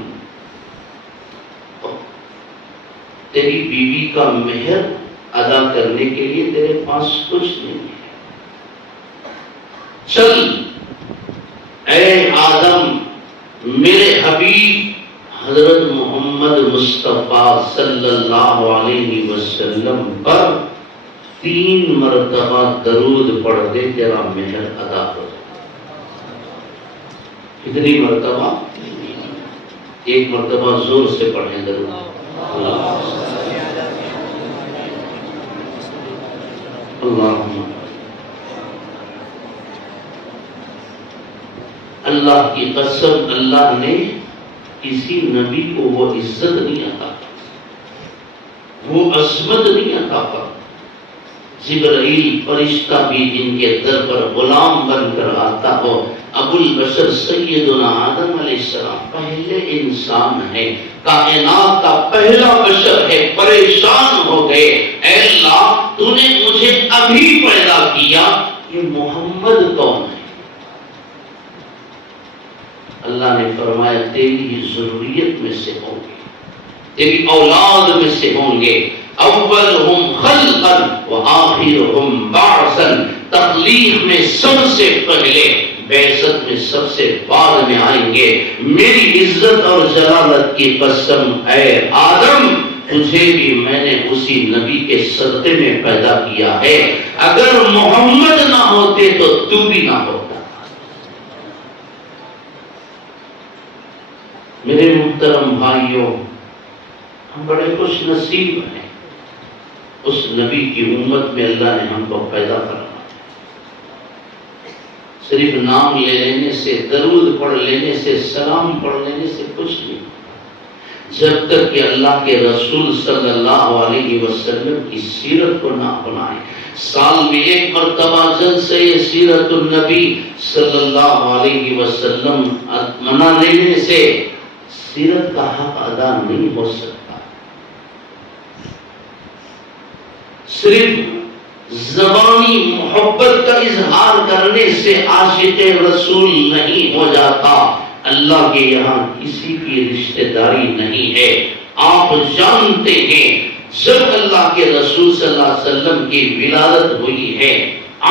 تیری بیوی کا مہر ادا کرنے کے لیے تیرے پاس کچھ نہیں ہے، چل اے آدم میرے حبیب حضرت محمد مصطفیٰ صلی اللہ علیہ وسلم پر 3 مرتبہ درود پڑھ دے، تیرا مہر ادا ہو جائے۔ کتنی مرتبہ؟ 1 مرتبہ زور سے پڑھیں درود۔ اللہ کی قسم، اللہ نے کسی نبی کو وہ عزت نہیں عطا کی، وہ عظمت نہیں عطا کی۔ جبرائیل فرشتہ بھی ان کے در پر غلام بن کر آتا ہو۔ ابو البشر سیدنا آدم علیہ السلام پہلے انسان ہے، کائنات کا پہلا بشر ہے، پریشان ہو گئے، اے اللہ تو نے مجھے ابھی پیدا کیا، یہ محمد کون ہے؟ اللہ نے فرمایا تیری ضروریت میں سے ہوں گے، تیری اولاد میں سے ہوں گے، اولہم خلقا وآخرہم بعثا، تخلیق میں سب سے پہلے، بعثت میں سب سے بعد میں آئیں گے۔ میری عزت اور جلالت کی قسم، اے آدم تجھے بھی میں نے اسی نبی کے صدقے میں پیدا کیا ہے، اگر محمد نہ ہوتے تو بھی نہ ہوتا۔ میرے محترم بھائیوں، ہم بڑے خوش نصیب ہیں، اس نبی کی امت میں اللہ نے ہم کو پیدا کرنا۔ صرف نام لے لینے سے، درود پڑھ لینے سے، سلام پڑھ لینے سے کچھ نہیں، جب تک کہ اللہ کے رسول صلی اللہ علیہ وسلم کی سیرت کو نہ اپنائیں۔ سال میں 1 مرتبہ جلسہ سیرت النبی صلی اللہ علیہ وسلم منا لینے سے سیرت کا حق ادا نہیں ہو سکتا۔ صرف زبانی محبت کا اظہار کرنے سے عاشق رسول نہیں ہو جاتا۔ اللہ کے یہاں کسی کی رشتہ داری نہیں ہے۔ آپ جانتے ہیں جب اللہ کے رسول صلی اللہ علیہ وسلم کی ولادت ہوئی ہے،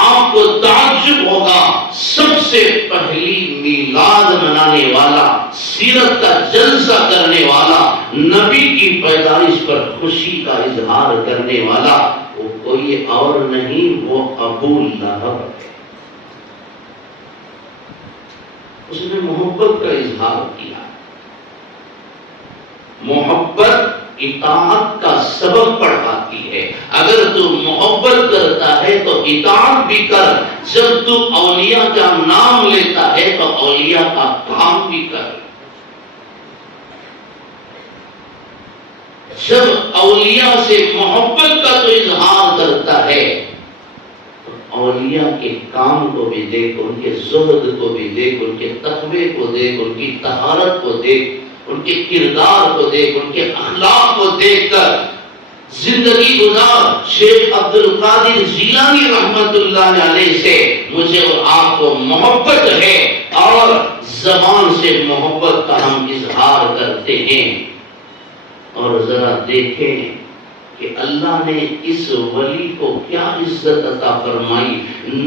آپ کو تعجب ہوگا، سب سے پہلی میلاد منانے والا، سیرت کا جلسہ کرنے والا، نبی کی پیدائش پر خوشی کا اظہار کرنے والا وہ کوئی اور نہیں، وہ ابو لہب ہے۔ اس نے محبت کا اظہار کیا۔ محبت اطاعت کا سبب پڑھاتی ہے۔ اگر تو محبت کرتا ہے تو اطاعت بھی کر، جب تو اولیاء کا نام لیتا ہے تو اولیاء کا کام بھی کر۔ جب اولیاء سے محبت کا تو اظہار کرتا ہے تو اولیاء کے کام کو بھی دیکھ، ان کے زہد کو بھی دیکھ، ان کے تقوی کو دیکھ، ان کی طہارت کو دیکھ، ان کے کردار کو دیکھ، ان کے اخلاق کو دیکھ کر زندگی گزار۔ شیخ عبد القادر جیلانی رحمت اللہ علیہ سے مجھے اور آپ کو محبت ہے، اور زبان سے محبت کا ہم اظہار کرتے ہیں۔ اور ذرا دیکھیں کہ اللہ نے اس ولی کو کیا عزت عطا فرمائی،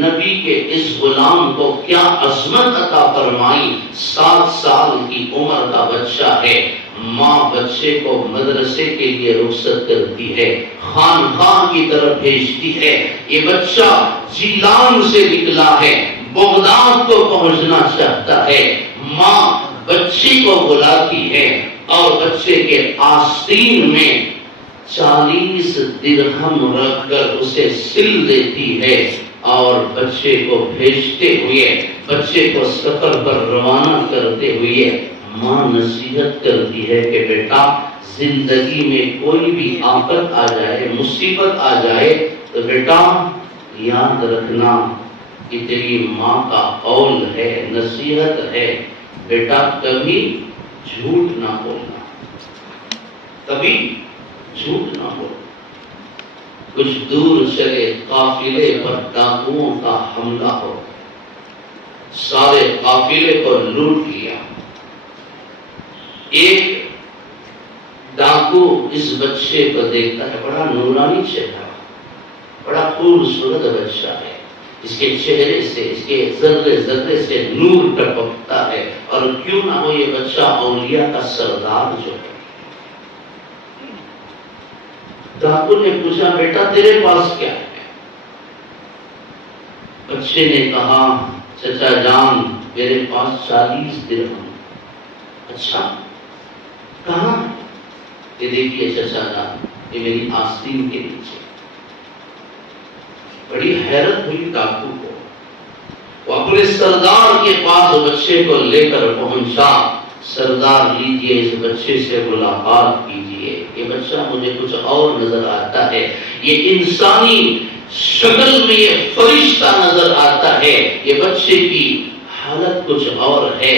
نبی کے اس غلام کو کیا عظمت عطا فرمائی۔ 7 سال کی عمر کا بچہ ہے، ماں بچے کو مدرسے کے لیے رخصت کرتی ہے، خانقاہ کی طرف بھیجتی ہے۔ یہ بچہ جیلان سے نکلا ہے، بغداد کو پہنچنا چاہتا ہے۔ ماں بچی کو بلاتی ہے اور بچے کے آستین میں 40 درہم رکھ کر اسے سل دیتی ہے اور بچے کو بھیجتے ہوئے، بچے کو سفر پر روانہ کرتے ہوئے ماں نصیحت کرتی ہے کہ بیٹا زندگی میں کوئی بھی آفت آ جائے، مصیبت آ جائے تو بیٹا یاد رکھنا کہ تیری ماں کا قول ہے، نصیحت ہے، بیٹا کبھی جھوٹ نہ بولنا، کبھی جھوٹ نہ بولنا۔ کچھ دور چلے، قافلے پر ڈاکوؤں کا حملہ ہو، سارے قافلے کو لوٹ لیا۔ ایک ڈاکو اس بچے کو دیکھتا ہے، بڑا نورانی چہرہ، بڑا خوبصورت بچہ ہے، اس کے چہرے سے، اس کے ذرے ذرے سے نور ٹپکتا ہے، اور کیوں نہ ہو یہ بچہ اولیاء کا سردار جو ہے۔ ڈاکو نے پوچھا بیٹا تیرے پاس کیا ہے؟ بچے نے کہا چچا جان میرے پاس 40 درہم۔ اچھا کہاں؟ یہ دیکھیے چچا جان، یہ میری آستین کے نیچے۔ بڑی حیرت ہوئی ڈاکو کو، وہ اپنے سردار کے پاس بچے کو لے کر پہنچا۔ سردار لیجئے اس بچے سے ملاقات کیجئے، یہ بچہ مجھے کچھ اور نظر آتا ہے، یہ انسانی شکل میں یہ فرشتہ نظر آتا ہے، یہ بچے کی حالت کچھ اور ہے،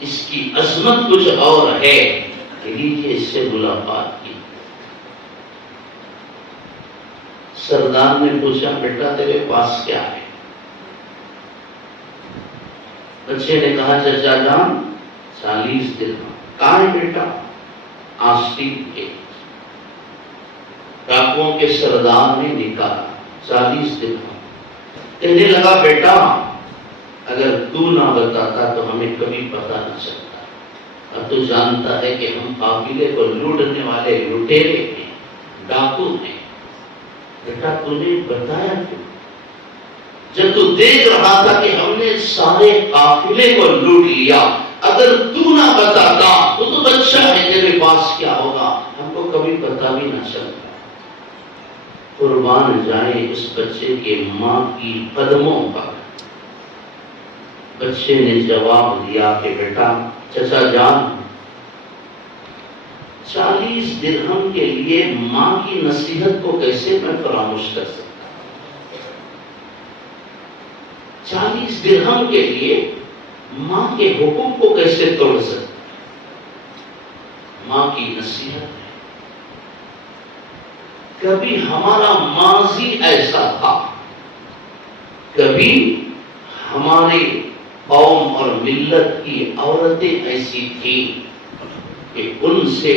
اس کی عظمت کچھ اور ہے، لیجئے اس سے ملاقات کی۔ سردار نے پوچھا بیٹا تیرے پاس کیا ہے؟ بچے نے کہا چچا جان 40 درہم۔ کہاں ہے بیٹا؟ آستین کے۔ ڈاکوؤں کے سردار نے نکالا 40 درہم۔ کہنے لگا بیٹا اگر تو نہ بتاتا تو ہمیں کبھی پتہ نہ چلتا، اب تو جانتا ہے کہ ہم قافلے کو لوٹنے والے لٹیرے ہیں، ڈاکو ہیں، بیٹا تو نے بتایا کیوں؟ جب تو دیکھ رہا تھا کہ ہم نے سارے قافلے کو لوٹ لیا، اگر تو نہ بتاتا تو بچہ ہے تیرے پاس کیا ہوگا، ہم کو کبھی پتہ بھی نہ چلتا۔ قربان جائے اس بچے کے ماں کی قدموں پر۔ بچے نے جواب دیا کہ بیٹا چچا جان 40 درہم کے لیے ماں کی نصیحت کو کیسے میں فراموش کر سکتا؟ 40 درہم کے لیے ماں کے حقوق کو کیسے توڑ سکتا؟ ماں کی نصیحت ہے۔ کبھی ہمارا ماضی ایسا تھا، کبھی ہمارے قوم اور ملت کی عورتیں ایسی تھیں کہ ان سے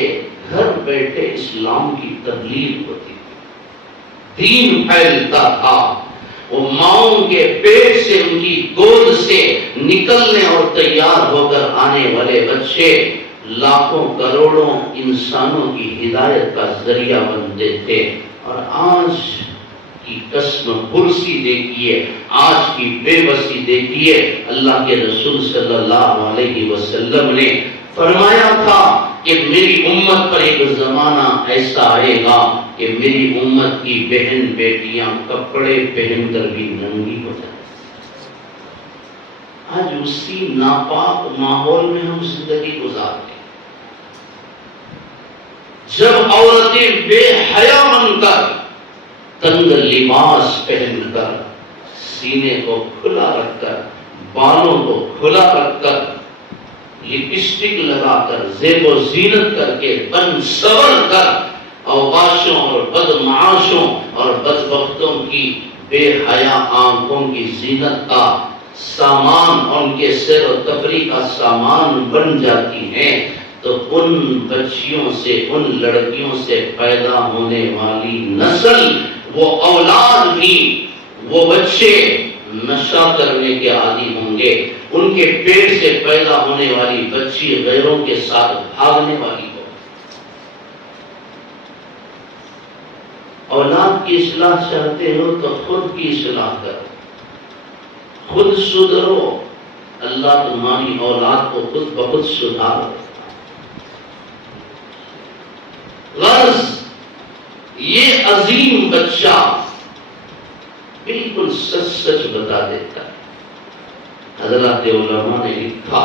گھر بیٹھے اسلام کی تبلیغ ہوتی تھی، دین پھیلتا تھا۔ وہ ماؤں کے پیٹ سے، ان کی گود سے نکلنے اور تیار ہو کر آنے والے بچے لاکھوں کروڑوں انسانوں کی ہدایت کا ذریعہ بنتے تھے۔ اور آج کی قسم پرسی دیکھیے، آج کی بے بسی دیکھیے۔ اللہ کے رسول صلی اللہ علیہ وسلم نے فرمایا تھا کہ میری امت پر ایک زمانہ ایسا آئے گا کہ میری امت کی بہن بیٹیاں کپڑے پہن کر بھی ننگی ہو جائیں۔ آج اسی ناپاک ماحول میں ہم زندگی گزارتے ہیں، جب عورتیں بے حیا بن کر، تنگ لباس پہن کر، سینے کو کھلا رکھ کر، بالوں کو کھلا رکھ کر، لپسٹک لگا کر، زیب و زینت کر کے، بن سور کر، اوباشوں اور بدمعاشوں اور بدبختوں کی بے حیا آنکھوں کی زینت کا سامان اور ان کے سیر و تفریح کا سامان بن جاتی ہیں۔ تو ان بچیوں سے، ان لڑکیوں سے پیدا ہونے والی نسل، وہ اولاد بھی، وہ بچے نشہ کرنے کے عادی ہوں گے، ان کے پیٹ سے پیدا ہونے والی بچی غیروں کے ساتھ بھاگنے والی ہو۔ اولاد کی اصلاح چاہتے ہو تو خود کی اصلاح کرو، خود سدھرو، اللہ تمہاری اولاد کو خود بخود سدھار۔ غرض یہ عظیم بچہ بالکل سچ سچ بتا دیتا ہے۔ حضرات علماء نے لکھا،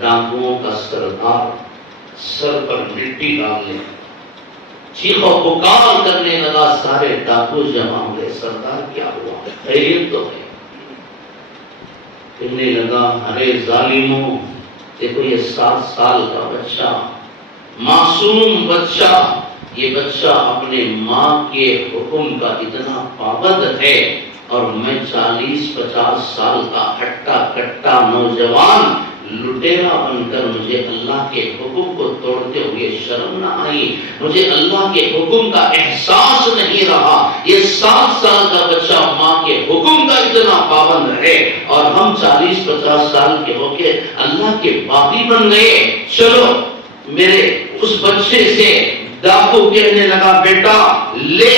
ڈاکوؤں کا سردار سر پر مٹی ڈال لے، چیخ و پکار کرنے لگا، سارے ڈاکو جمع ہوئے، سردار کیا ہوا، خیریت تو ہے؟ کہنے لگا، ارے ظالموں، دیکھو یہ 7 سال کا بچہ، معصوم بچہ، یہ بچہ اپنے ماں کے حکم کا اتنا پابند ہے، اور میں 40-50 سال کا ہٹا کٹا نوجوان لٹیرا بن کر مجھے اللہ کے حکم کو توڑتے ہوئے شرم نہ آئی، مجھے اللہ کے حکم کا احساس نہیں رہا۔ یہ 7 سال کا بچہ ماں کے حکم کا اتنا پابند ہے، اور ہم 40-50 سال کے ہو کے اللہ کے باغی بن گئے۔ چلو میرے اس بچے سے ڈاکو کہنے لگا، بیٹا لے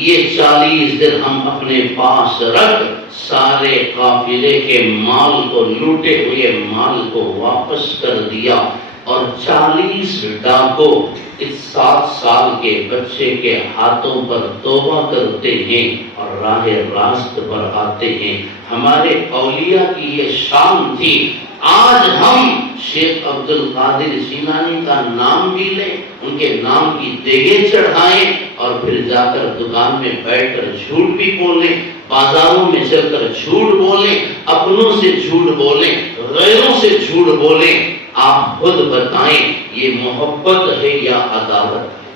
یہ 40 درہم اپنے پاس رکھ، سارے قافلے کے مال کو، لوٹے ہوئے مال کو واپس کر دیا، اور 40 ڈاکو اس 7 سال کے بچے کے ہاتھوں پر توبہ کرتے ہیں اور راہ راست پر آتے ہیں۔ ہمارے اولیاء کی یہ شان تھی۔ آج ہم شیخ عبد القادر جیلانی کا نام بھی لیں، ان کے نام کی دیگیں چڑھائیں، اور پھر جا کر دکان میں بیٹھ کر جھوٹ بھی بولیں، بازاروں میں چل کر جھوٹ بولیں، اپنوں سے جھوٹ بولیں، غیروں سے جھوٹ بولیں۔ آپ خود بتائیں یہ محبت ہے یا عداوت ہے؟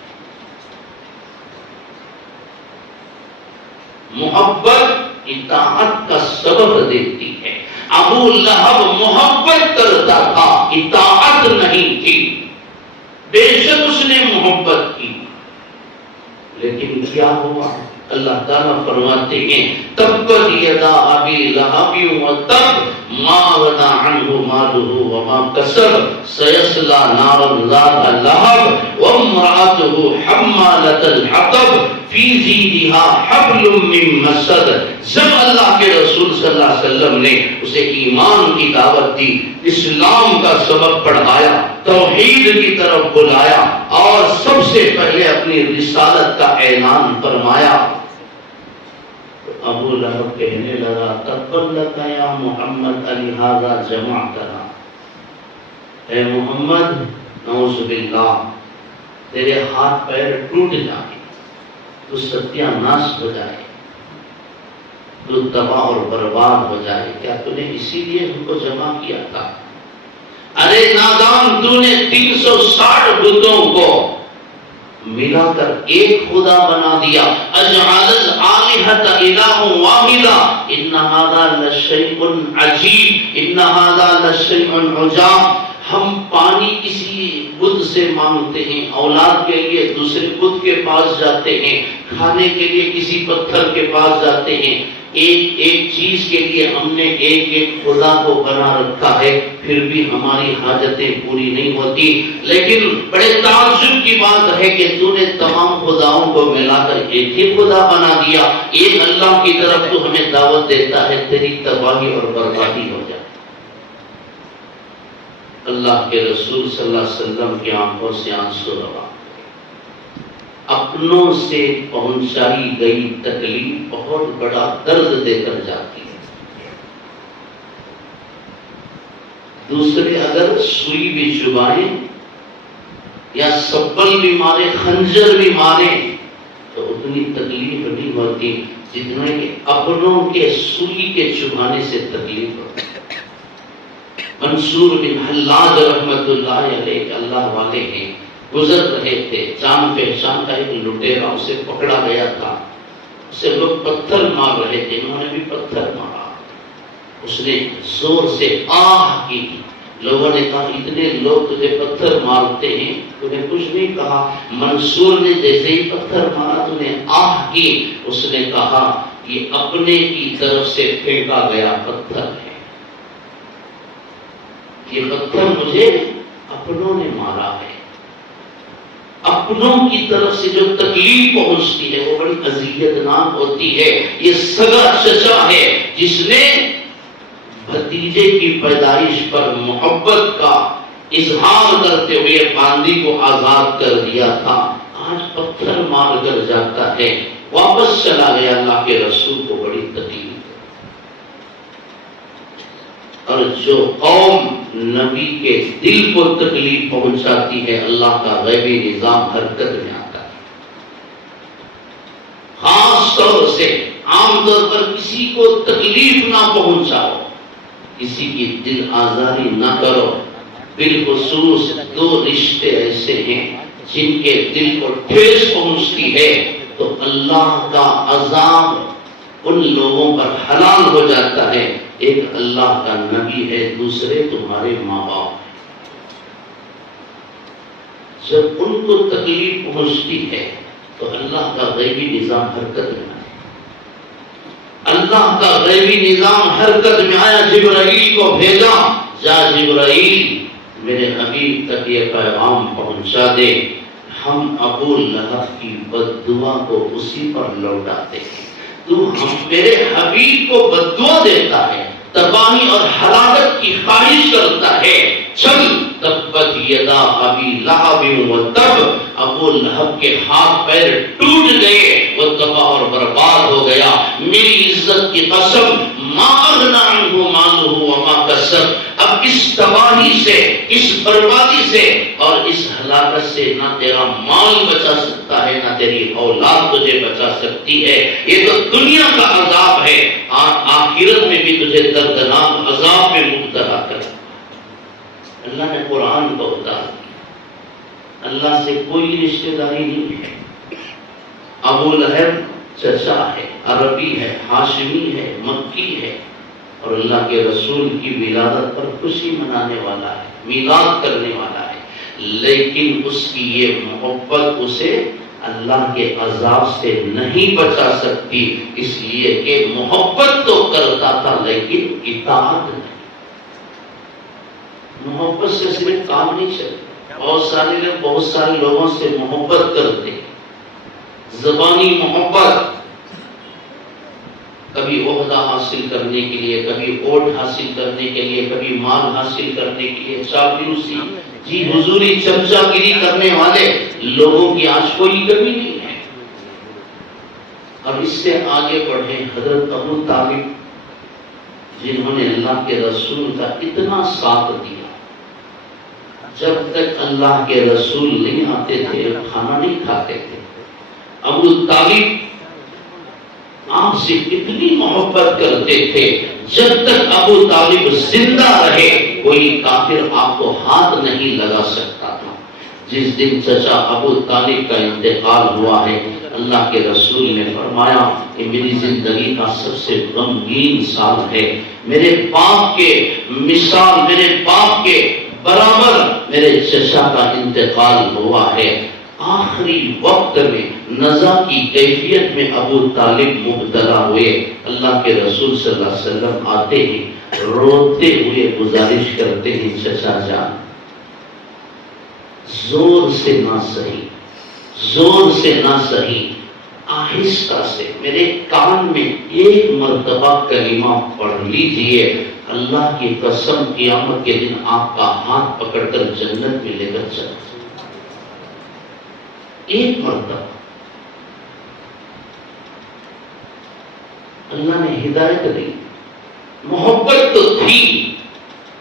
محبت اطاعت کا سبب دیتی ہے۔ ابو لہب محبت کرتا تھا، اطاعت نہیں تھی۔ بے شک اس نے محبت کی، لیکن کیا ہوا؟ اللہ تعالیٰ فرماتے ہیں، تبت یدا ابی لہب وتب ما اغنی عنہ مالہ وما کسب سیصلی نارا ذات لہب وامرأته حمالۃ الحطب فی جیدها حبل من مسد۔ جب اللہ کے رسول صلی اللہ علیہ وسلم نے اسے ایمان کی دعوت دی، اسلام کا سبق پڑھایا، توحید کی طرف بلایا، اور سب سے پہلے اپنی رسالت کا اعلان فرمایا، ابو لہب کہنے لگا، تبت لک یا محمد لہذا جمعتنا، اے محمد نعوذ باللہ تیرے ہاتھ پیر ٹوٹ جائیں، تو ستیہ ناش ہو جائے، تو تباہ اور برباد ہو جائے، کیا تو نے اسی لیے ہم کو جمع کیا تھا؟ ارے نادان، تو نے 360 بتوں کو ملا کر ایک خدا بنا دیا۔ اجعل الآلہۃ الہ واحدہ ان ھذا لشیء عجیب، ان ھذا لشیء عجاب۔ ہم پانی کسی بت سے مانگتے ہیں، اولاد کے لیے دوسرے بت کے پاس جاتے ہیں، کھانے کے لیے کسی پتھر کے پاس جاتے ہیں، ایک ایک چیز کے لیے ہم نے ایک ایک خدا کو بنا رکھا ہے، پھر بھی ہماری حاجتیں پوری نہیں ہوتی۔ لیکن بڑے تعجب کی بات ہے کہ تو نے تمام خداؤں کو ملا کر ایک ہی خدا بنا دیا، ایک اللہ کی طرف تو ہمیں دعوت دیتا ہے، تیری تباہی اور بربادی ہو جائے۔ اللہ کے رسول صلی اللہ علیہ وسلم کی آنکھوں سے آنسو روا، اپنوں سے پہنچائی گئی تکلیف بہت بڑا درد دے کر جاتی ہے۔ دوسرے اگر سوئی بھی چبائیں یا سبل بھی مارے، خنجر بھی مارے، تو اتنی تکلیف نہیں ہوتی جتنا کہ اپنوں کے سوئی کے چبانے سے تکلیف ہوتی ہے۔ منصور بن حلاج رحمت اللہ علیہ اللہ والے ہیں، گزر رہے تھے، جان پہچان کا ایک لٹیرا اسے پکڑا گیا تھا، اسے لوگ پتھر مار رہے تھے، انہوں نے بھی پتھر مارا، اس نے زور سے آہ کی، لوگوں نے کہا اتنے لوگ تجھے پتھر مارتے ہیں، تو نے کچھ نہیں کہا۔ منصور نے جیسے ہی پتھر مارا تو نے آہ کی، اس نے کہا یہ اپنے کی طرف سے پھینکا گیا پتھر ہے، یہ پتھر مجھے اپنوں نے مارا ہے۔ اپنوں کی طرف سے جو تکلیف پہنچتی ہے وہ بڑی اذیت ناک ہوتی ہے۔ یہ سگا چچا ہے جس نے بھتیجے کی پیدائش پر محبت کا اظہار کرتے ہوئے باندی کو آزاد کر دیا تھا، آج پتھر مار کر جاتا ہے، واپس چلا گیا، اللہ کے رسول کو بڑی تکلیف۔ اور جو قوم نبی کے دل کو تکلیف پہنچاتی ہے، اللہ کا غیبی نظام حرکت میں آتا ہے۔ خاص طور سے عام طور پر کسی کو تکلیف نہ پہنچاؤ، کسی کی دل آزاری نہ کرو۔ بالخصوص دو رشتے ایسے ہیں جن کے دل کو ٹھیس پہنچتی ہے تو اللہ کا عذاب ان لوگوں پر حلال ہو جاتا ہے۔ ایک اللہ کا نبی ہے، دوسرے تمہارے ماں باپ ہیں۔ جب ان کو تکلیف پہنچتی ہے تو اللہ کا غیبی نظام حرکت میں آیا۔ اللہ کا غیبی نظام حرکت میں آیا، جبرائیل کو بھیجا، جا جبرائیل میرے حبیب تک یہ پیغام پہنچا دے، ہم ابو لہب کی بد دعا کو اسی پر لوٹاتے ہیں۔ تو میرے حبیب کو بد دعا دیتا ہے، تباہی اور ہلاکت کی خواہش کرتا ہے، چل تبت یدا ابی لہب وتب، ابو لہب کے ہاتھ پیر ٹوٹ گئے، وہ تباہ اور برباد ہو گیا۔ میری عزت کی قسم، ما اغنی عنہ مالہ وما کسب، اب اس تباہی سے، اس بربادی سے اور اس ہلاکت سے نہ تیرا مال بچا سکتا ہے، نہ تیری اولاد تجھے بچا سکتی ہے۔ یہ تو دنیا کا عذاب ہے، آخرت میں بھی تجھے دردناک عذاب میں مبتلا کر۔ اللہ نے قرآن کو اتار دیا، اللہ سے کوئی رشتہ داری نہیں ہے۔ ابو لہب چچا ہے، عربی ہے، ہاشمی ہے، مکی ہے، اور اللہ کے رسول کی ولادت پر خوشی منانے والا ہے، میلاد کرنے والا ہے، لیکن اس کی یہ محبت اسے اللہ کے عذاب سے نہیں بچا سکتی، اس لیے کہ محبت تو کرتا تھا لیکن اطاعت نہیں۔ محبت سے صرف کام نہیں چلتا۔ بہت سارے لوگوں سے محبت کرتے، زبانی محبت، کبھی عہدہ حاصل کرنے کے لیے، کبھی ووٹ حاصل کرنے کے لیے، کبھی مال حاصل کرنے کے لیے، چاپلوسی، جی حضوری، چمچا گیری کرنے والے لوگوں کی آج کوئی کمی نہیں ہے۔ اور اس سے آگے بڑھے حضرت ابو طالب، جنہوں نے اللہ کے رسول کا اتنا ساتھ دیا، جب تک اللہ کے رسول نہیں آتے تھے کھانا نہیں کھاتے تھے۔ ابو طالب آپ سے اتنی محبت کرتے تھے، جب تک ابو طالب زندہ رہے کوئی کافر آپ کو ہاتھ نہیں لگا سکتا تھا۔ جس دن چچا ابو طالب کا انتقال ہوا ہے، اللہ کے رسول نے فرمایا کہ میری زندگی کا سب سے غمگین سال ہے، میرے باپ کے مثال، میرے باپ کے برابر میرے چچا کا انتقال ہوا ہے۔ آخری وقت میں نزا کی کیفیت میں ابو طالب مبتلا ہوئے، اللہ کے رسول صلی اللہ علیہ وسلم آتے ہیں، روتے ہوئے گزارش کرتے ہیں، چچا جان زور سے نہ سہی، زور سے نہ سہی، آہستہ سے میرے کان میں ایک مرتبہ کلمہ پڑھ لیجئے، اللہ کی قسم قیامت کے دن آپ کا ہاتھ پکڑ کر جنت میں لے کر چلا۔ ایک مرتبہ اللہ نے ہدایت دی، محبت تو تھی،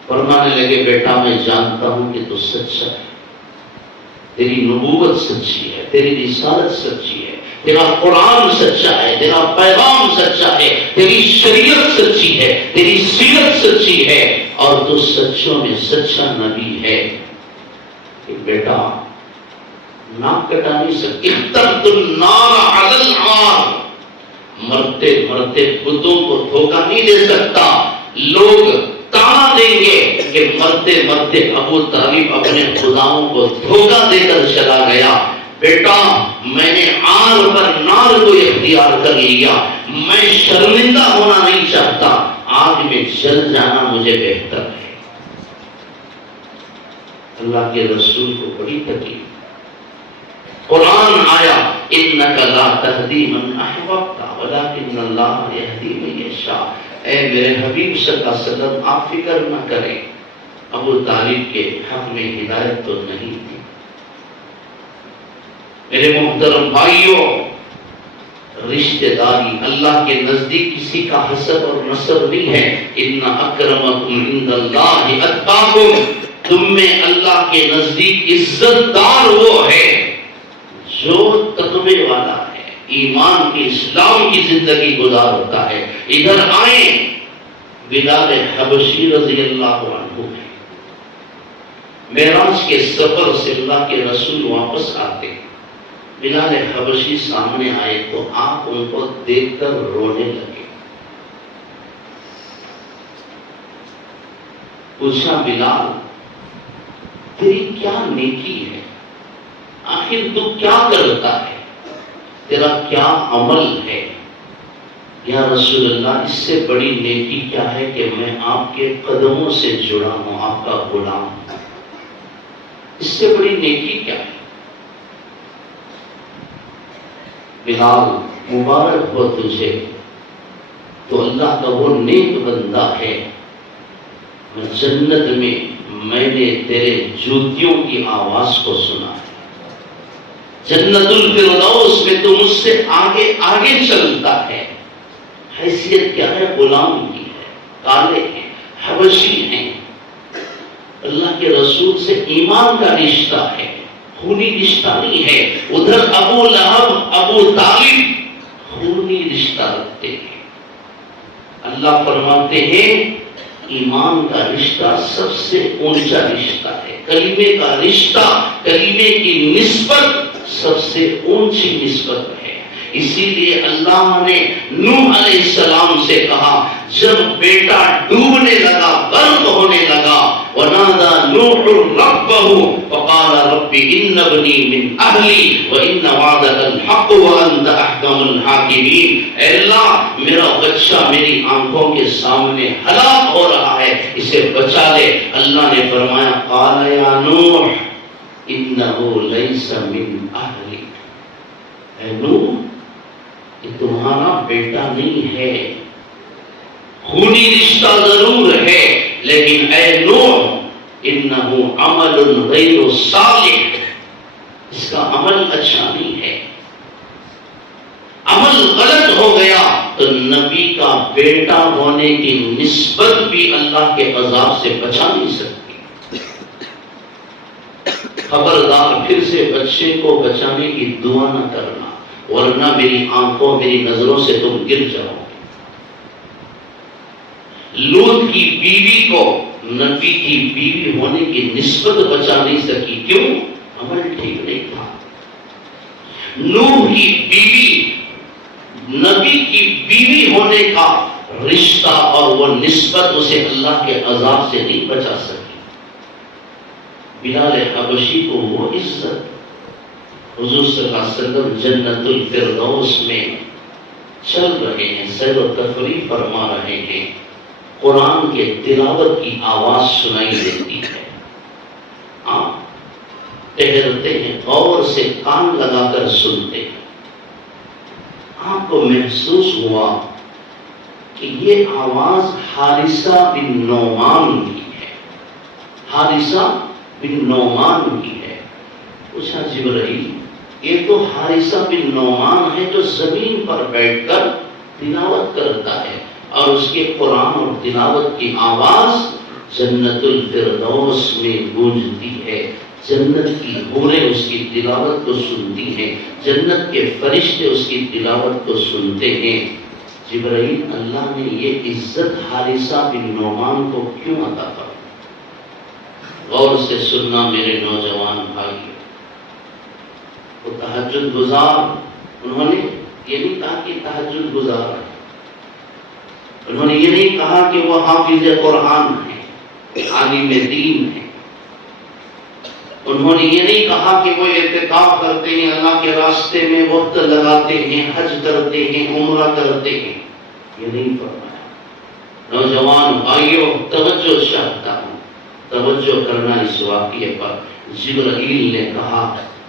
فرمانے لگے بیٹا میں جانتا ہوں کہ تو سچا ہے، تیری نبوت سچی ہے، تیری رسالت سچی ہے، تیرا قرآن سچا ہے، تیرا پیغام سچا ہے، تیری شریعت سچی ہے، تیری سیرت سچی ہے، اور تو سچوں میں سچا نبی ہے۔ کہ بیٹا ناک کٹا نہیں سکتی، اخترت النار علی العار، مرتے مرتے بتوں کو دھوکہ نہیں دے سکتا۔ لوگ نشانہ دیں گے کہ مرتے مرتے ابو طالب اپنے خداؤں کو دھوکہ دے کر چلا گیا. بیٹا میں نے آگ پر نار کو اختیار کر لیا، میں شرمندہ ہونا نہیں چاہتا، آگ میں جل جانا مجھے بہتر ہے. اللہ کے رسول کو بڑی تکلیف. قرآن آیا انک لا تہدی من احببت ولکن اللہ یہدی من یشاء. اے میرے حبیب صلی اللہ علیہ وسلم آپ فکر نہ کریں، ابو طالب کے حق میں ہدایت تو نہیں تھی. میرے محترم بھائیوں، رشتہ داری اللہ کے نزدیک کسی کا حسب اور نسب نہیں ہے. ان اکرمکم عند اللہ اتقاکم. تم میں اللہ کے نزدیک عزت دار وہ ہے جو تقوی والا ہے، ایمان کی اسلام کی زندگی گزارتا ہے. ادھر آئیں، بلال حبشی رضی اللہ عنہ ہے. معراج کے سفر سے اللہ کے رسول واپس آتے، بلال حبشی سامنے آئے تو آپ ان کو دیکھ کر رونے لگے. پوچھا بلال تیری کیا نیکی ہے، آخر تو کیا کرتا ہے، تیرا کیا عمل ہے؟ یا رسول اللہ اس سے بڑی نیکی کیا ہے کہ میں آپ کے قدموں سے جڑا ہوں، آپ کا غلام ہوں. اس سے بڑی نیکی کیا ہے؟ بلال مبارک ہو تجھے، تو اللہ کا وہ نیک بندہ ہے. جنت میں نے تیرے جوتیوں کی آواز کو سنا ہے. جنت الفردوس میں تو مجھ سے آگے آگے چلتا ہے. حیثیت کیا ہے؟ غلام کی ہے، کالے ہیں، حبشی ہیں. اللہ کے رسول سے ایمان کا رشتہ ہے، خونی رشتہ نہیں ہے. ادھر ابو لہب ابو طالب خونی رشتہ رکھتے ہیں. اللہ فرماتے ہیں ایمان کا رشتہ سب سے اونچا رشتہ ہے. کلمے کا رشتہ، کلمے کی نسبت سب سے اونچی نسبت ہے. اسی لیے اللہ نے نوح علیہ السلام سے کہا جب بیٹا ڈوبنے لگا، غرق ہونے لگا، وَنَادَى نُوحٌ رَبَّهُ فَقَالَ رَبِّ إِنَّ ابْنِي مِنْ أَهْلِي وَإِنَّ وَعْدَكَ الْحَقُّ وَأَنْتَ أَحْكَمُ الْحَاكِمِينَ. اے اللہ میرا بچہ میری آنکھوں کے سامنے ہلاک ہو رہا ہے، اسے بچا لے. اللہ نے فرمایا قَالَ يَا نُوحُ إِنَّهُ لَيْسَ مِنْ أَهْلِكَ. اے نوح یہ تمہارا بیٹا نہیں ہے، خونی رشتہ ضرور ہے، لیکن اے نوح انہ عمل غیر صالح، اس کا عمل اچھا نہیں ہے. عمل غلط ہو گیا تو نبی کا بیٹا ہونے کی نسبت بھی اللہ کے عذاب سے بچا نہیں سکتی. خبردار پھر سے بچے کو بچانے کی دعا نہ کرنا، ورنہ میری آنکھوں میری نظروں سے تم گر جاؤ. لوط کی بیوی کو نبی کی بیوی ہونے کی نسبت بچا نہیں سکی. کیوں؟ عمل ٹھیک نہیں تھا. نوح کی بیوی نبی کی بیوی ہونے کا رشتہ اور وہ نسبت اسے اللہ کے عذاب سے نہیں بچا سکی. بلال حبشی کو وہ عزت. حضور صلی اللہ علیہ وسلم جنت الفردوس میں چل رہے ہیں، سیر و تفریح فرما رہے ہیں، قرآن کے تلاوت کی آواز سنائی دیتی ہے. آپ ٹہرتے ہیں، غور سے کان لگا کر سنتے ہیں. آپ کو محسوس ہوا کہ یہ آواز حارثہ بن نعمان کی ہے. حارثہ بن نعمان کی ہے. پوچھا جبرائیل یہ تو حارثہ بن نعمان ہے جو زمین پر بیٹھ کر تلاوت کرتا ہے، اور اس کے قرآن اور تلاوت کی آواز جنت الفردوس میں گونجتی ہے. جنت کی حوریں اس کی تلاوت کو سنتی ہیں، جنت کے فرشتے اس کی تلاوت کو سنتے ہیں. جبرائیل اللہ نے یہ عزت حارثہ بن نعمان کو کیوں عطا کر؟ غور سے سننا میرے نوجوان بھائی. وہ تہجد گزار، انہوں نے یہ نہیں کہا کہ تہجد گزار ہے، انہوں نے یہ نہیں کہا کہ وہ حافظ قرآن ہے، عالم دین ہیں. انہوں نے یہ نہیں کہا کہ وہ اعتکاف کرتے ہیں، اللہ کے راستے میں وقت لگاتے ہیں، حج کرتے ہیں، عمرہ کرتے ہیں، یہ نہیں فرمایا. نوجوان بھائیوں، توجہ چاہتا ہوں، توجہ کرنا اس واقعے پر. جبرائیل نے کہا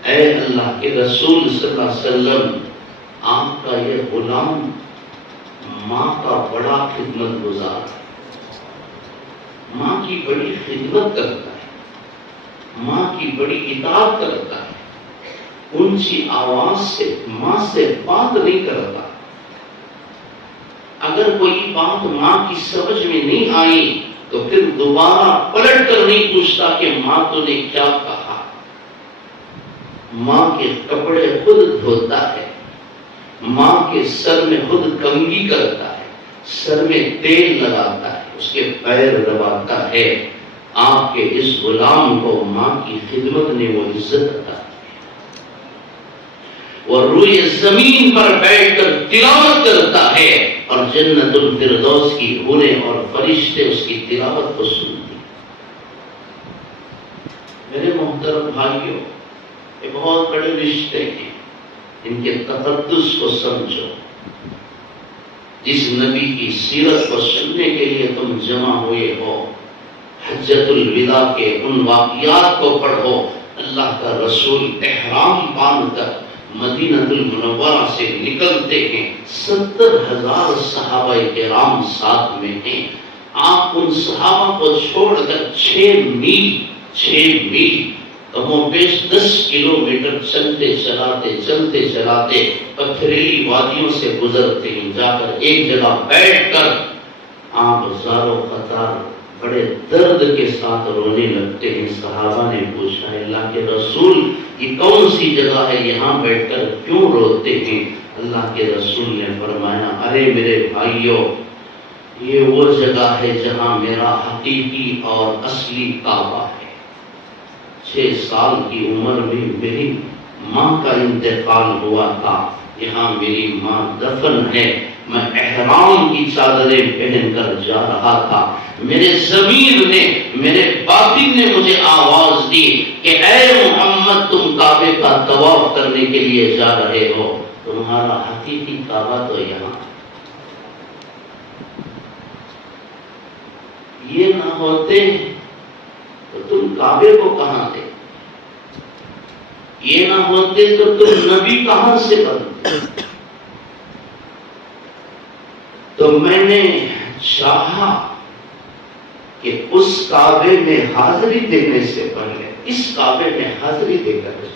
اے اللہ کے رسول صلی اللہ علیہ وسلم، آپ کا یہ غلام ماں کا بڑا خدمت گزار ہے، ماں کی بڑی خدمت کرتا ہے، ماں کی بڑی اطاعت کرتا ہے، اونچی آواز سے ماں سے بات نہیں کرتا. اگر کوئی بات ماں کی سمجھ میں نہیں آئی تو پھر دوبارہ پلٹ کر نہیں پوچھتا کہ ماں تو نے کیا کہا. ماں کے کپڑے خود دھوتا ہے، ماں کے سر میں خود کنگھی کرتا ہے، سر میں تیل لگاتا ہے، اس کے پیر دباتا ہے. آپ کے اس غلام کو ماں کی خدمت نے وہ عزت عطا کی. وہ روئے زمین پر بیٹھ کر تلاوت کرتا ہے اور جنت الفردوس کی حوریں اور فرشتے اس کی تلاوت کو سنتے. میرے محترم بھائیوں، یہ بہت بڑے رشتے ہیں، ان کے تقدس کو سمجھو. جس نبی کی سیرت کو سننے کے لیے تم جمع ہوئے ہو، حجۃ الوداع کے ان واقعات کو پڑھو. اللہ کا رسول احرام باندھ کر مدینہ المنورہ سے نکلتے ہیں، 70,000 صحابہ کرام ساتھ میں ہیں. آپ ان صحابہ کو چھوڑ کر 6 میل کم و بیش 10 کلومیٹر چلتے چلاتے پتھریلی وادیوں سے گزرتے ہیں. جا کر ایک جگہ بیٹھ کر آپ زارو قطار بڑے درد کے ساتھ رونے لگتے ہیں. صحابہ نے پوچھا اللہ کے رسول، یہ کون سی جگہ ہے، یہاں بیٹھ کر کیوں روتے ہیں؟ اللہ کے رسول نے فرمایا ارے میرے بھائیوں، یہ وہ جگہ ہے جہاں میرا حقیقی اور اصلی کعبہ ہے. 6 سال کی عمر میں میری ماں کا انتقال ہوا تھا، یہاں میری ماں دفن ہے. میں احرام کی چادریں پہن کر جا رہا تھا، میرے ضمیر نے، میرے باطن نے مجھے آواز دی کہ اے محمد، تم کعبے کا طواف کرنے کے لیے جا رہے ہو، تمہارا حقیقی کعبہ تو یہاں. یہ نہ ہوتے تو تم کعبے کو کہاں دے، یہ نہ ہوتے تو تم نبی کہاں سے بنتے. تو میں نے چاہا کہ اس کعبے میں حاضری دینے سے پہلے اس کعبے میں حاضری دے کر.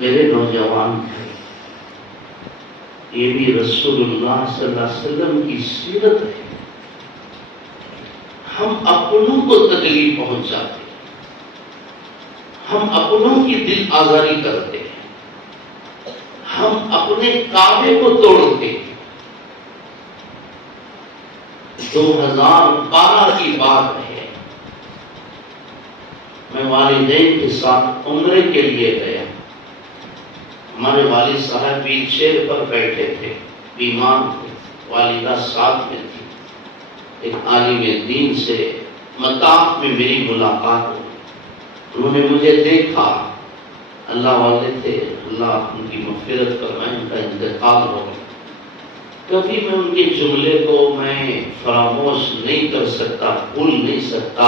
میرے نوجوان بھائی، یہ بھی رسول اللہ صلی اللہ علیہ وسلم کی سیرت ہے. ہم اپنوں کو تکلیف پہنچاتے ہیں، ہم اپنوں کی دل آزاری کرتے ہیں، ہم اپنے کعبے کو توڑتے ہیں. 2012 کی بات ہے، میں والدین کے ساتھ عمرے کے لیے گیا. ہمارے والد صاحب ویل چیئر پر بیٹھے تھے، بیمار تھے، والدہ ساتھ میں تھی. ایک عالم دین سے مطاف میں میری ملاقات ہوئی. انہوں نے مجھے دیکھا، اللہ والے تھے، اللہ ان کی مغفرت فرمائے، ان کا انتقال ہو گیا. کبھی میں ان کے جملے کو میں فراموش نہیں کر سکتا، بھول نہیں سکتا.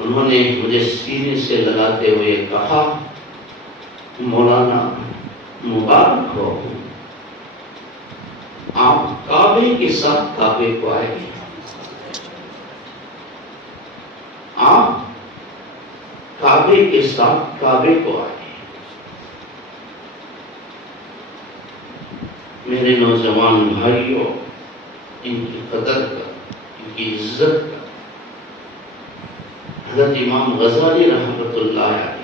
انہوں نے مجھے سینے سے لگاتے ہوئے کہا مولانا مبارک ہو، آپ کعبے کے ساتھ کعبے کو آئے ہیں، آپ کعبے کے ساتھ کعبے کو آئے. میرے نوجوان بھائیوں، ان کی قدر کر، ان کی عزت کر. حضرت امام غزالی رحمۃ اللہ علیہ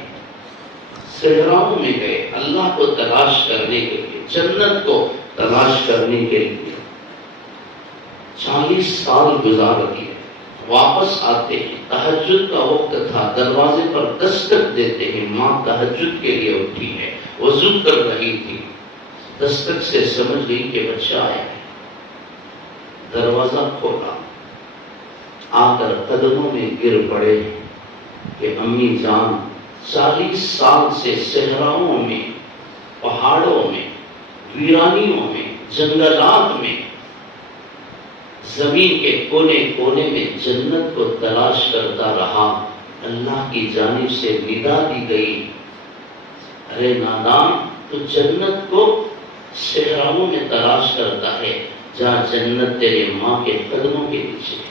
صحراؤں میں گئے اللہ کو تلاش کرنے کے لیے، جنت کو تلاش کرنے کے لیے. 40 سال گزار دیے. واپس آتے ہیں، تہجد کا وقت تھا، دروازے پر دستک دیتے ہیں. ماں تہجد کے لیے اٹھی ہے، وضو کر رہی تھی. دستک سے سمجھ گئی کہ بچہ آیا ہے. دروازہ کھولا، آ کر قدموں میں گر پڑے کہ امی جان 40 سال سے صحراؤں میں، پہاڑوں میں، ویرانیوں میں، جنگلات میں، زمین کے کونے کونے میں جنت کو تلاش کرتا رہا۔ اللہ کی جانب سے ندا دی گئی، ارے نادان، تو جنت کو صحراؤں میں تلاش کرتا ہے جہاں جنت تیرے ماں کے قدموں کے نیچے ہے۔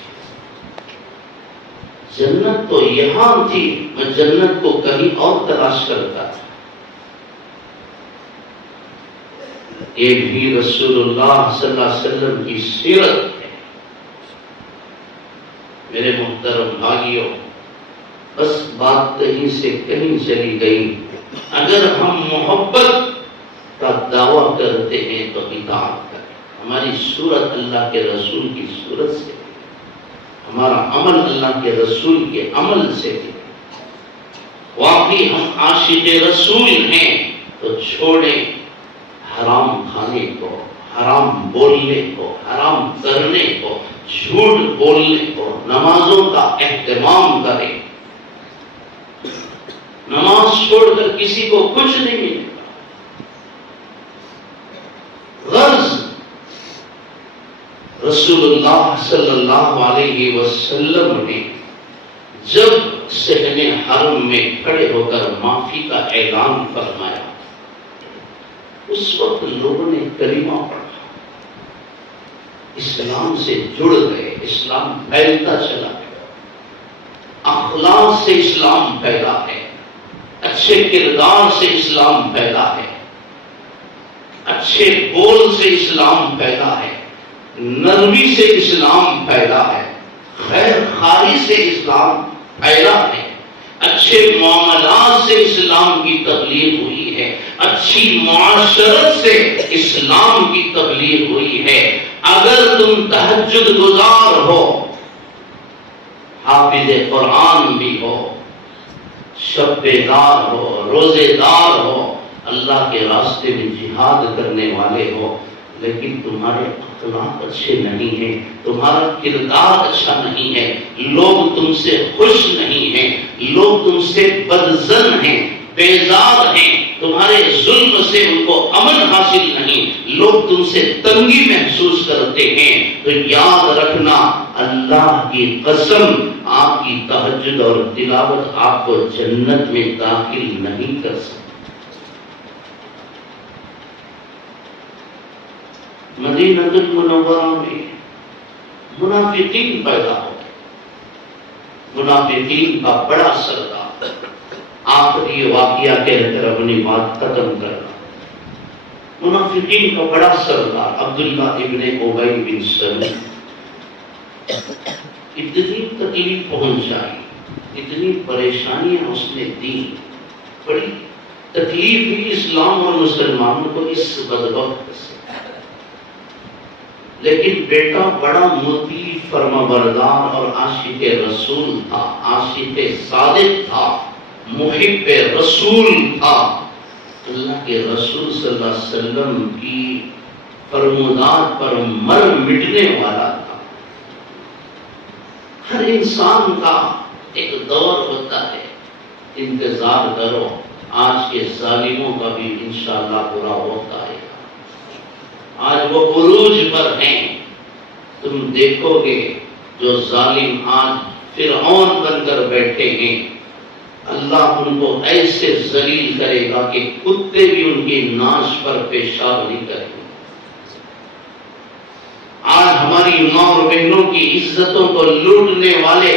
جنت تو یہاں تھی، میں جنت کو کہیں اور تلاش کرتا تھا۔ یہ بھی رسول اللہ صلی اللہ علیہ وسلم کی سیرت ہے۔ میرے محترم بھائیوں، بس بات کہیں سے کہیں چلی گئی۔ اگر ہم محبت کا دعویٰ کرتے ہیں تو اطاعت کریں۔ ہماری صورت اللہ کے رسول کی صورت سے، ہمارا عمل اللہ کے رسول کے عمل سے۔ واقعی ہم عاشق رسول ہیں تو چھوڑیں حرام کھانے کو، حرام بولنے کو، حرام کرنے کو، جھوٹ بولنے کو، نمازوں کا اہتمام کریں۔ نماز چھوڑ کر کسی کو کچھ نہیں ملے گا۔ غرض رسول اللہ صلی اللہ علیہ وسلم نے جب صحن حرم میں کھڑے ہو کر معافی کا اعلان فرمایا، اس وقت لوگوں نے کلمہ پڑھا، اسلام سے جڑ گئے، اسلام پھیلتا چلا گیا۔ اخلاق سے اسلام پھیلا ہے، اچھے کردار سے اسلام پھیلا ہے، اچھے بول سے اسلام پھیلا ہے، نرمی سے اسلام پھیلا ہے، خیر خواہی سے اسلام پھیلا ہے، اچھے معاملات سے اسلام کی تبلیغ ہوئی ہے، اچھی معاشرت سے اسلام کی تبلیغ ہوئی ہے۔ اگر تم تہجد گزار ہو، حافظ قرآن بھی ہو، شب دار ہو، روزے دار ہو، اللہ کے راستے میں جہاد کرنے والے ہو، لیکن تمہارے اخلاق اچھے نہیں ہیں، تمہارا کردار اچھا نہیں ہے، لوگ تم سے خوش نہیں ہیں، لوگ تم سے بدظن ہیں، بیزار ہیں، تمہارے ظلم سے ان کو امن حاصل نہیں، لوگ تم سے تنگی محسوس کرتے ہیں، تو یاد رکھنا اللہ کی قسم آپ کی تہجد اور تلاوت آپ کو جنت میں داخل نہیں کر سکتی۔ مدینہ المنورہ میں منافقین پیدا ہو گئے، منافقین کا بڑا سردار۔ آخری واقعہ کہہ کر اپنی بات ختم کرنا۔ منافقین کا بڑا سردار عبداللہ ابن ابی بن سلول اتنی تکلیف پہنچائی، اتنی پریشانیاں اس نے دی، بڑی تکلیف ہوئی اسلام اور مسلمانوں کو اس بدبخت سے، لیکن بیٹا بڑا مطیع فرمانبردار اور عاشق رسول تھا، عاشق صادق تھا، محب رسول تھا، اللہ کے رسول صلی اللہ علیہ وسلم کی فرمودات پر مر مٹنے والا تھا۔ ہر انسان کا ایک دور ہوتا ہے، انتظار کرو، آج کے ظالموں کا بھی انشاءاللہ برا وقت آئے گا۔ آج وہ عروج پر ہیں، تم دیکھو گے جو ظالم آج فرعون بن کر بیٹھے ہیں، اللہ ان کو ایسے ذلیل کرے گا کہ کتے بھی ان کی ناش پر پیشاب نہیں کریں گے۔ آج ہماری ماں اور بہنوں کی عزتوں کو لوٹنے والے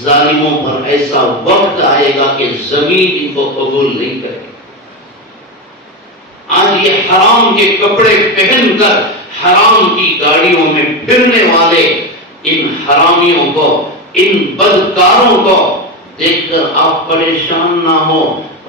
ظالموں پر ایسا وقت آئے گا کہ زمین ان کو قبول نہیں کرے گی۔ آج یہ حرام کے کپڑے پہن کر حرام کی گاڑیوں میں پھرنے والے ان حرامیوں کو، ان بدکاروں کو دیکھ کر آپ پریشان نہ ہو۔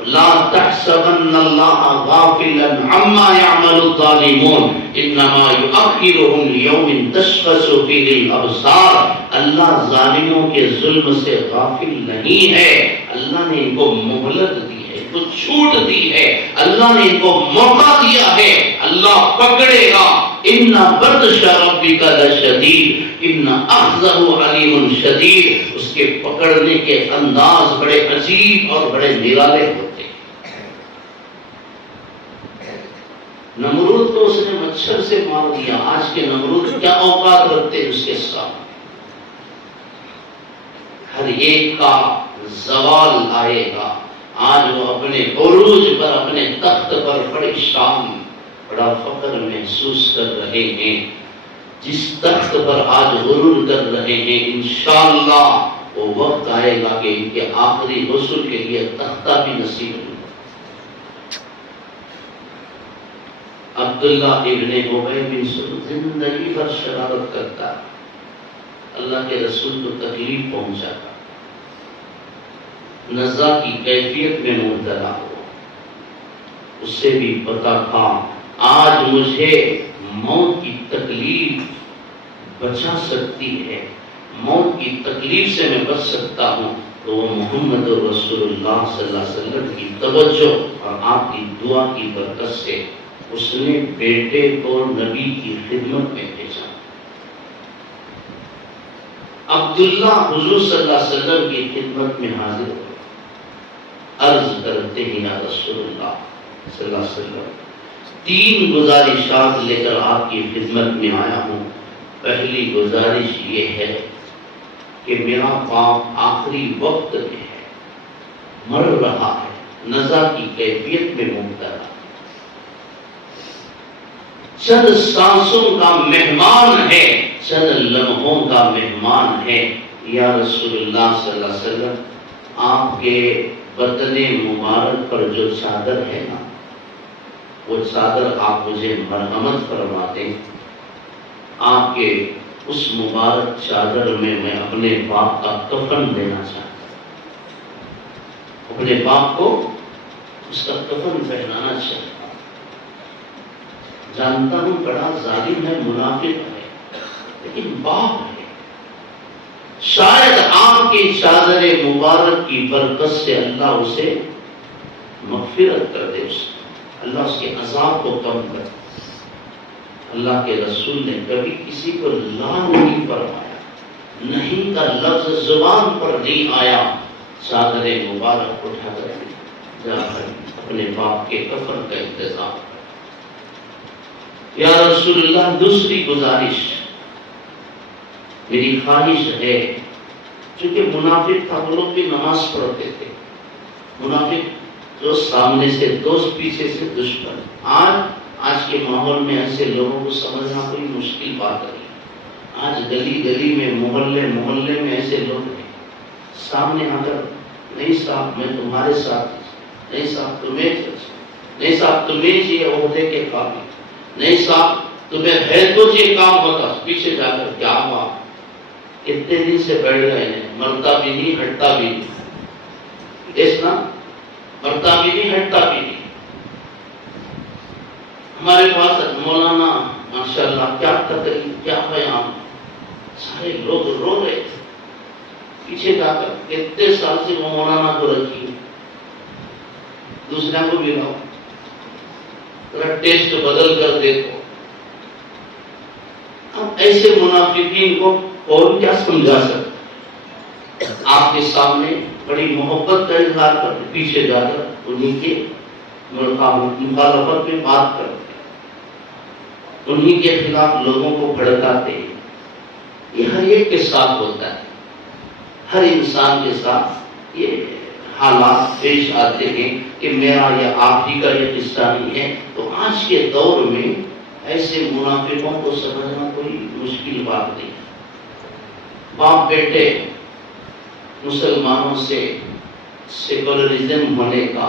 لا تحسبن اللہ غافلا عما يعمل الظالمون انما يؤخرهم ليوم تشخص فيه الابصار۔ اللہ ظالموں کے ظلم سے غافل نہیں ہے، اللہ نے ان کو مہلت دی ہے، ان کو چھوٹ دی ہے، اللہ نے ان کو موقع دیا ہے، اللہ پکڑے گا ان بطش ربک لشدید ان اخذہ علیم شدید، اس کے پکڑنے کے انداز بڑے عجیب اور بڑے نرالے ہوتے ہیں۔ نمرود کو اس نے مچھر سے مار دیا، آج کے نمرود کیا اوقات رکھتے ہیں اس کے ساتھ؟ ہر ایک کا زوال آئے گا۔ آج وہ اپنے عروج پر، اپنے تخت پر بڑی شان، بڑا فخر محسوس کر رہے ہیں۔ جس تخت پر آج غرور کر رہے ہیں، انشاءاللہ وہ وقت آئے گا کہ ان کے آخری غسل کے لیے تختہ بھی نصیب ہوگا۔ عبداللہ ابن ابی بن سلول زندگی بھر شرارت کرتا ہے، اللہ کے رسول کو تکلیف پہنچاتا، نزا کی کیفیت میں مبتلا ہوا۔ اس سے بھی پتا تھا آج مجھے موت کی تکلیف بچا سکتی ہے، موت کی تکلیف سے میں بچ سکتا ہوں، تو وہ محمد رسول اللہ صلی اللہ علیہ وسلم کی توجہ اور آپ کی دعا کی برکت سے اس نے بیٹے کو نبی کی خدمت میں بھیجا۔ عبداللہ حضور صلی اللہ علیہ وسلم کی خدمت میں حاضر ہو، عرض کرتے ہیں یا رسول اللہ صلی اللہ علیہ وسلم، 3 گزارشات لے کر آپ کی خدمت میں آیا ہوں۔ پہلی گزارش یہ ہے کہ میرا باپ آخری وقت میں ہے، مر رہا ہے، نزا کی کیفیت میں مبتلا، چند سانسوں کا مہمان ہے، چند لمحوں کا مہمان ہے۔ یا رسول اللہ صلی اللہ علیہ وسلم، آپ کے بدن مبارک پر جو چادر ہے نا، وہ چادر آپ مجھے مرحمت فرما دیں۔ آپ کے اس مبارک چادر میں میں اپنے باپ کا کفن دینا چاہتا ہوں، اپنے باپ کو اس کا کفن پہنانا چاہتا ہوں۔ جانتا ہوں بڑا ظالم ہے، منافق ہے، لیکن باپ ہے، شاید آپ کی چادر مبارک کی برکت سے اللہ اسے مغفرت کر دے، اللہ اس کے عذاب کو کم کر دے۔ اللہ کے رسول نے کبھی کسی کو لا نہیں فرمایا، نہیں کا لفظ زبان پر نہیں آیا، چادر مبارک اٹھا کر جا کر اپنے باپ کے کفن کا انتظام۔ یا رسول اللہ، دوسری گزارش، میری خواہش ہے، چونکہ منافق تھا، وہ لوگ بھی نماز پڑھتے تھے، منافق جو سامنے سے دوست پیچھے سے دشمن۔ آج کے ماحول میں ایسے لوگوں کو سمجھنا کوئی مشکل بات نہیں۔ آج گلی گلی میں، محلے محلے میں ایسے لوگ ہیں، سامنے آ کر نہیں صاحب میں تمہارے ساتھ، نہیں صاحب تمہیں، نہیں صاحب تمہیں یہ عہدے کے قابل، نہیں صاحب تمہیں ہے تو یہ کام بتا، پیچھے جا کر کیا ہوا، اتنے دن سے بیٹھ گئے ہیں، مرتا بھی نہیں ہٹتا بھی نہیں، دیکھنا مرتا بھی نہیں ہٹتا بھی نہیں۔ ہمارے پاس مولانا ماشاءاللہ کیا تقریر، کیا بیان، سارے لوگ رو رہے تھے، پیچھے جا کر کتنے سال سے وہ مولانا کو رکھی، دوسرے کو بھی لاؤ، ذرا ٹیسٹ بدل کر دیکھو۔ اب ایسے منافقین کو اور کیا سمجھا سکتے؟ آپ کے سامنے بڑی محبت کا اظہار کرتے، پیچھے جا کر انہی کے مخالفت میں بات کرتے، انہی کے خلاف لوگوں کو بھڑکاتے۔ یہ ہر ایک کے ساتھ ہوتا ہے، ہر انسان کے ساتھ یہ حالات پیش آتے ہیں کہ میرا یہ آپ ہی کا یہ قصہ نہیں ہے۔ تو آج کے دور میں ایسے منافقوں کو سمجھنا کوئی مشکل بات نہیں۔ باپ بیٹے مسلمانوں سے سیکولرزم ہونے کا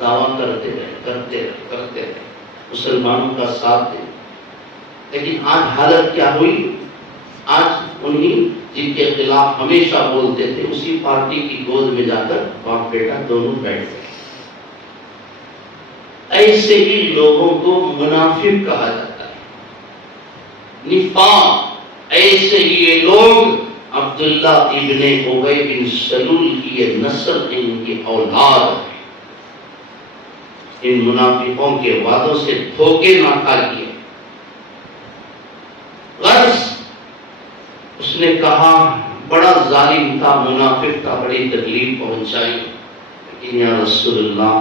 دعویٰ کرتے رہے، مسلمانوں کا ساتھ دے، لیکن آج حالت کیا ہوئی؟ آج انہی جن کے خلاف ہمیشہ بولتے تھے، اسی پارٹی کی گود میں جا کر باپ بیٹا دونوں بیٹھ گئے۔ ایسے ہی لوگوں کو منافق کہا جاتا ہے، نفاق۔ ایسے ہی یہ لوگ عبداللہ ابن ابی بن سلول کی یہ نسل، ان کی اولاد، ان منافقوں کے وعدوں سے دھوکے نہ کھائیے۔ نے کہا بڑا ظالم تھا، منافق تھا، بڑی تکلیف پہنچائی، لیکن یا رسول اللہ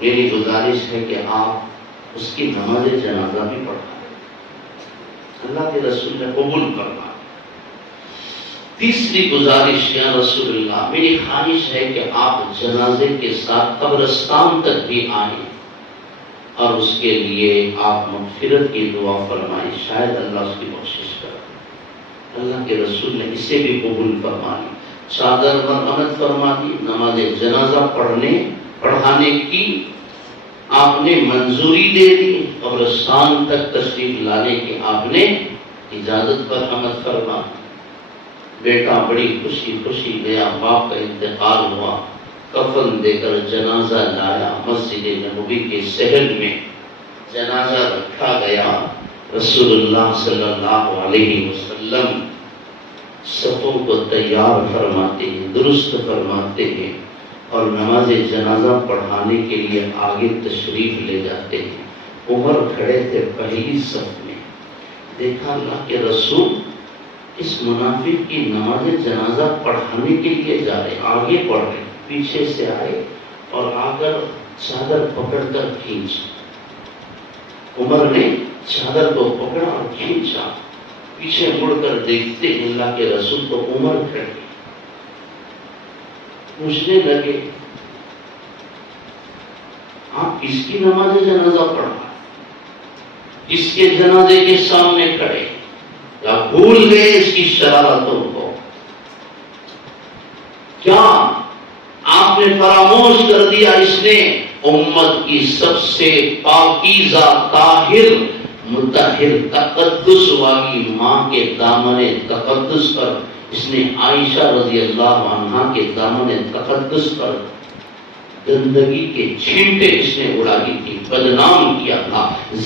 میری گزارش ہے کہ آپ اس کی نماز جنازہ بھی پڑھائیں۔ اللہ کے رسول نے قبول فرمایا۔ تیسری گزارش یا رسول اللہ میری خواہش ہے کہ آپ جنازے کے ساتھ قبرستان تک بھی آئیں اور اس کے لیے آپ مغفرت کی دعا فرمائیں، شاید اللہ اس کی بخشش کرے۔ اللہ کے رسول نے اسے بھی قبول فرما لی، چادر مرحمت فرما دی، نماز جنازہ پڑھانے کی آپ نے منظوری دے دی، قبرستان تک تشریف لانے کی آپ نے اجازت پر مرحمت فرما دی۔ بیٹا بڑی خوشی خوشی گیا، باپ کا انتقال ہوا، کفن دے کر جنازہ لایا، مسجد نبوی کے صحن میں جنازہ رکھا گیا۔ رسول اللہ صلی اللہ علیہ وسلم صفوں کو تیار فرماتے ہیں، درست فرماتے ہیں اور نماز جنازہ پڑھانے کے لیے آگے تشریف لے جاتے ہیں۔ عمر کھڑے تھے پہلی صف میں، دیکھا اللہ کے رسول اس منافق کی نماز جنازہ پڑھانے کے لیے جا رہے، آگے پڑھ رہے، پیچھے سے آئے اور آ کر چادر پکڑ کر کھینچا۔ عمر نے چادر کو پکڑا اور کھینچا، پیچھے مڑ کر دیکھتے اللہ کے رسول تو عمر کھڑے، پوچھنے لگے آپ کس کی نماز جنازہ پڑھا، کس کے جنازے کے سامنے کھڑے، کیا بھول گئے اس کی شرارتوں کو؟ کیا آپ نے فراموش کر دیا اس نے امت کی سب سے پاکیزہ طاہر مطہر تقدس والی ماں کے دامن تقدس پر، اس نے عائشہ رضی اللہ عنہا کے دامن تقدس پر گندگی کے چھینٹے اس نے اڑائی تھی، بدنام کیا تھا،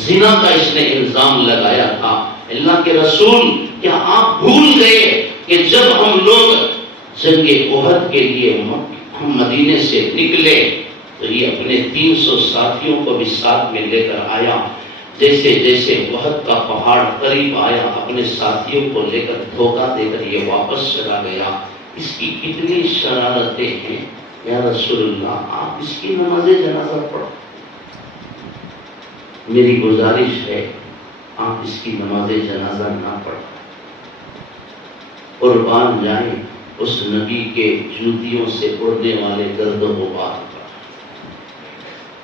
زنا کا اس نے الزام لگایا تھا۔ اللہ کے رسول کیا آپ بھول گئے کہ جب ہم لوگ جنگ احد کے لیے ہم مدینے سے نکلے تو یہ اپنے 300 ساتھیوں کو بھی ساتھ میں لے کر آیا، جیسے جیسے احد کا پہاڑ قریب آیا اپنے ساتھیوں کو لے کر دھوکہ دے کر یہ واپس چلا گیا۔ اس کی کتنی شرارتیں ہیں یا رسول اللہ، آپ اس کی نماز جنازہ پڑھو۔ میری گزارش ہے آپ اس کی نماز جنازہ نہ پڑھیں، قربان جائیں اس نبی کے جوتیوں سے اڑنے والے گرد و غبار پر۔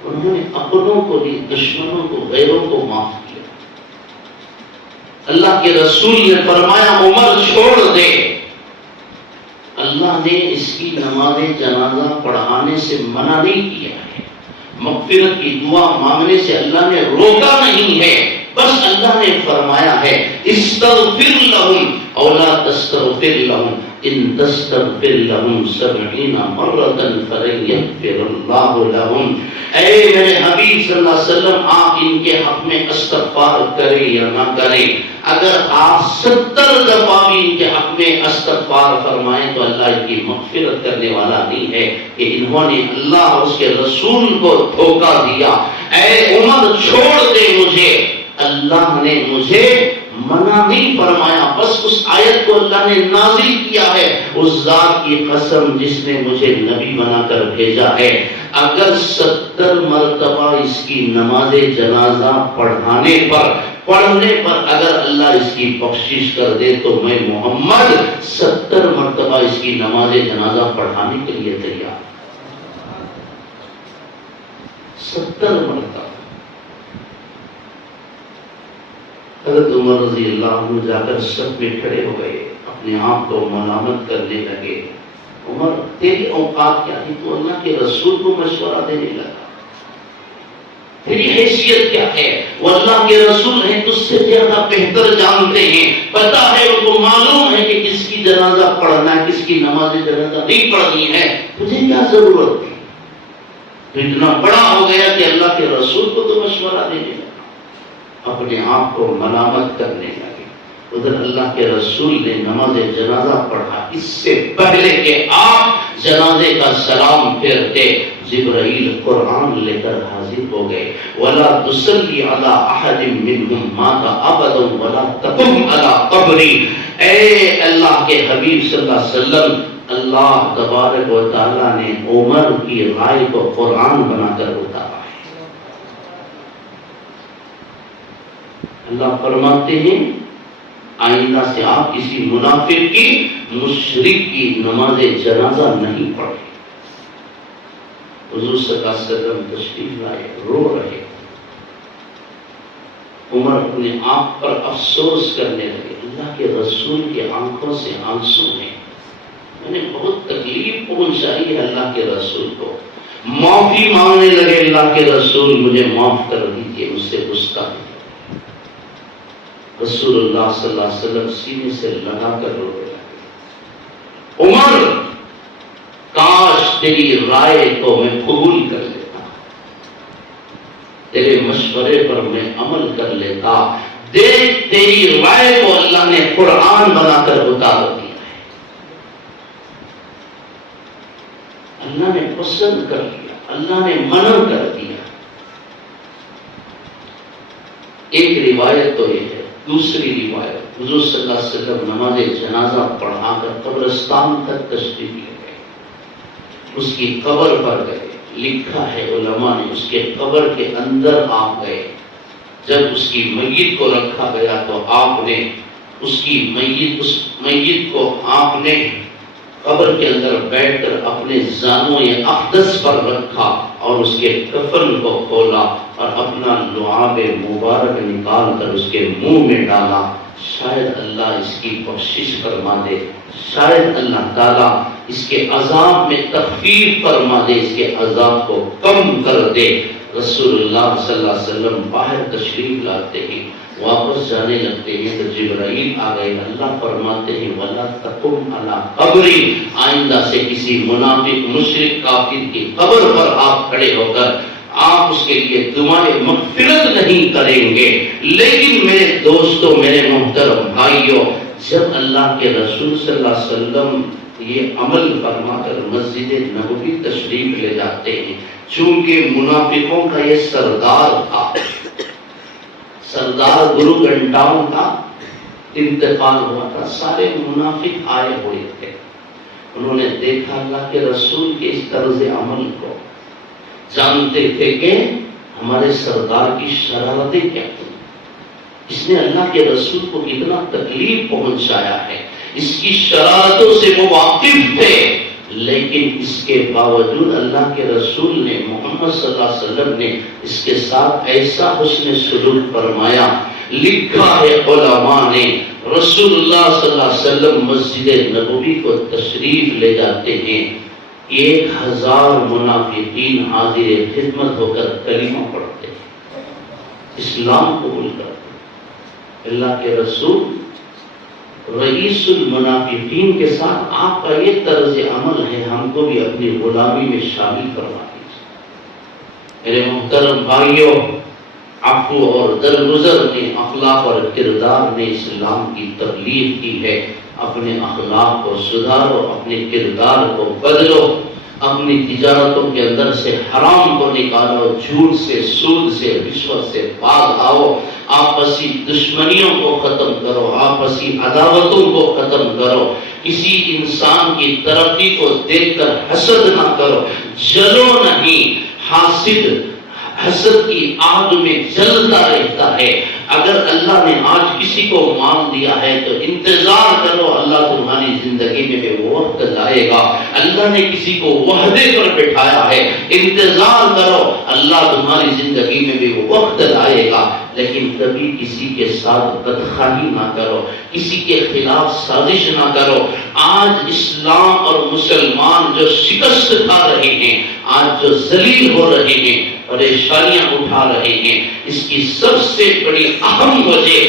انہوں نے اپنوں کو بھی، دشمنوں کو، غیروں کو معاف کیا۔ اللہ کے رسول نے فرمایا عمر چھوڑ دے۔ اللہ نے اس کی نماز جنازہ پڑھانے سے منع نہیں کیا ہے، مغفرت کی دعا مانگنے سے اللہ نے روکا نہیں ہے، بس اللہ نے فرمایا ہے استغفر لہم او لا تستغفر لہم ان تستغفر لہم 70 مرۃ فلن یغفر اللہ لہم۔ اے میرے حبیب صلی اللہ علیہ وسلم، آپ ان کے حق میں استغفار کریں یا نہ کریں، اگر آپ 70 دفعہ بھی ان کے حق میں استغفار فرمائیں تو اللہ ان کی مغفرت کرنے والا نہیں ہے کہ انہوں نے اللہ اور اس کے رسول کو دھوکہ دیا۔ اے عمر چھوڑ دے مجھے، اللہ نے مجھے منع نہیں فرمایا، بس اس آیت کو اللہ نے نازل کیا ہے، اس ذات کی قسم جس نے مجھے نبی بنا کر بھیجا ہے، اگر 70 مرتبہ اس کی نماز جنازہ پڑھنے پر اگر اللہ اس کی بخشش کر دے تو میں محمد 70 مرتبہ اس کی نماز جنازہ پڑھانے کے لیے تیار۔ 70 مرتبہ۔ حضرت عمر رضی اللہ عنہ جا کر صف میں کھڑے ہو گئے، اپنے آپ کو ملامت کرنے لگے۔ عمر تیری اوقات کیا تھی، تو اللہ کے رسول کو مشورہ دینے لگا، تیری حیثیت کیا ہے، وہ اللہ کے رسول ہیں، تجھ سے زیادہ بہتر جانتے ہیں، پتہ ہے ان کو معلوم ہے کہ کس کی جنازہ پڑھنا ہے، کس کی نماز جنازہ نہیں پڑھنی ہے، تجھے کیا ضرورت تھی؟ تو اتنا بڑا ہو گیا کہ اللہ کے رسول کو تو مشورہ دینے لگا، اپنے آپ کو ملامت کرنے لگے۔ ادھر اللہ کے رسول نے نماز جنازہ پڑھا، اس سے پہلے کہ آپ جنازے کا سلام پھیرتے جبرائیل قرآن لے کر حاضر ہو گئے۔ وَلَا تُصَلِّ عَلَىٰ أَحَدٍ مِّنْهُمْ مَاتَ أَبَدًا وَلَا تَقُمْ عَلَىٰ قَبْرِهِ۔ اے اللہ کے حبیب صلی اللہ علیہ وسلم، اللہ تبارک و تعالیٰ نے عمر کی رائے کو قرآن بنا کر اتارا ہے۔ اللہ فرماتے ہیں آئندہ سے آپ کسی منافق کی، مشرک کی نماز جنازہ نہیں پڑھیں۔ حضور صلی اللہ علیہ وسلم تشریف لائے، رو رہے، عمر اپنے آپ پر افسوس کرنے لگے، اللہ کے رسول کے آنکھوں سے آنسو ہیں، میں نے بہت تکلیف پہنچائی ہے اللہ کے رسول کو، معافی مانگنے لگے، اللہ کے رسول مجھے معاف کر دیجیے، مجھ سے گستاخی ہے۔ رسول اللہ صلی اللہ علیہ وسلم سینے سے لگا کر رو رہے، عمر کاش تیری رائے کو میں قبول کر لیتا، تیرے مشورے پر میں عمل کر لیتا، دیکھ تیری رائے کو اللہ نے قرآن بنا کر اتار دیا ہے، اللہ نے پسند کر لیا، اللہ نے منع کر دیا۔ ایک روایت تو یہ ہے، دوسری روایت حضور صلی اللہ علیہ وسلم نماز جنازہ پڑھا کر قبرستان تک تشریف لے گئے، اس کی قبر پر گئے، لکھا ہے علماء نے اس کے قبر کے اندر آپ گئے، جب اس کی میت کو رکھا گیا تو آپ نے اس میت کو آپ نے قبر کے اندر بیٹھ کر اپنے زانو اقدس پر رکھا اور اس کے کفن کو کھولا اور اپنا لعاب مبارک نکال کر اس کے منہ میں ڈالا، شاید اللہ اس کی بخشش فرما دے، شاید اللہ تعالیٰ اس کے عذاب میں تخفیف فرما دے، اس کے عذاب کو کم کر دے۔ رسول اللہ صلی اللہ علیہ وسلم باہر تشریف لاتے ہیں، واپس جانے لگتے ہیں تو جبرائیل آ گئے، اللہ فرماتے ہیں وَلَا تَقُمْ عَلَىٰ قَبْرِي، آئندہ سے کسی منافق مشرک کافر کی قبر پر آپ کھڑے ہو کر آپ اس کے لیے دعائیں مغفرت نہیں کریں گے۔ لیکن میرے دوستوں، میرے محترم بھائیوں، جب اللہ کے رسول صلی اللہ علیہ وسلم یہ عمل فرما کر مسجد نبوی تشریف لے جاتے ہیں، چونکہ منافقوں کا یہ سردار تھا، سردار گرو گھنٹاؤں کا انتقال ہوا تھا، سارے منافق آئے ہوئے تھے، انہوں نے دیکھا اللہ کے رسول کے اس طرز عمل کو، جانتے تھے کہ ہمارے سردار کی شرارتیں کیا تھیں، اس نے اللہ کے رسول کو کتنا تکلیف پہنچایا ہے، اس کی شرارتوں سے وہ واقف تھے، لیکن اس کے باوجود اللہ کے رسول نے، محمد صلی اللہ علیہ وسلم نے اس کے ساتھ ایسا حسن سلوک فرمایا۔ لکھا ہے علماء نے، رسول اللہ صلی اللہ علیہ وسلم مسجد نبوی کو تشریف لے جاتے ہیں، 1000 منافقین حاضر خدمت ہو کر کلمہ پڑھتے ہیں، اسلام قبول کرتے ہیں۔ اللہ کے رسول رئیس المنافقین کے ساتھ آپ کا یہ طرز عمل ہے، ہم کو بھی اپنی غلامی میں شامل کروا دیجیے۔ میرے محترم بھائیوں، عفو اور درگزر نے، اخلاق اور کردار نے اسلام کی تبلیغ کی ہے۔ اپنے اخلاق کو سدھارو، اپنے کردار کو بدلو، اپنی تجارتوں کے اندر سے حرام کو نکالو، جھوٹ سے، سود سے، رشوت سے باز آؤ، آپسی دشمنیوں کو ختم کرو، آپسی عداوتوں کو ختم کرو، کسی انسان کی ترقی کو دیکھ کر حسد نہ کرو، جلو نہیں، حاسد حسد کی آگ میں جلتا رہتا ہے۔ اگر اللہ نے آج کسی کو مال دیا ہے تو انتظار کرو، اللہ تمہاری زندگی میں بھی وہ وقت لائے گا۔ اللہ نے کسی کو وعدے پر بٹھایا ہے، انتظار کرو، اللہ تمہاری زندگی میں بھی وہ وقت لائے گا۔ لیکن کبھی کسی کے ساتھ بدخواہی نہ کرو، کسی کے خلاف سازش نہ کرو۔ آج اسلام اور مسلمان جو شکست کھا رہے ہیں، آج جو ذلیل ہو رہے ہیں، پریشانیاں اٹھا رہے ہیں، اس کی سب سے بڑی اہم وجہ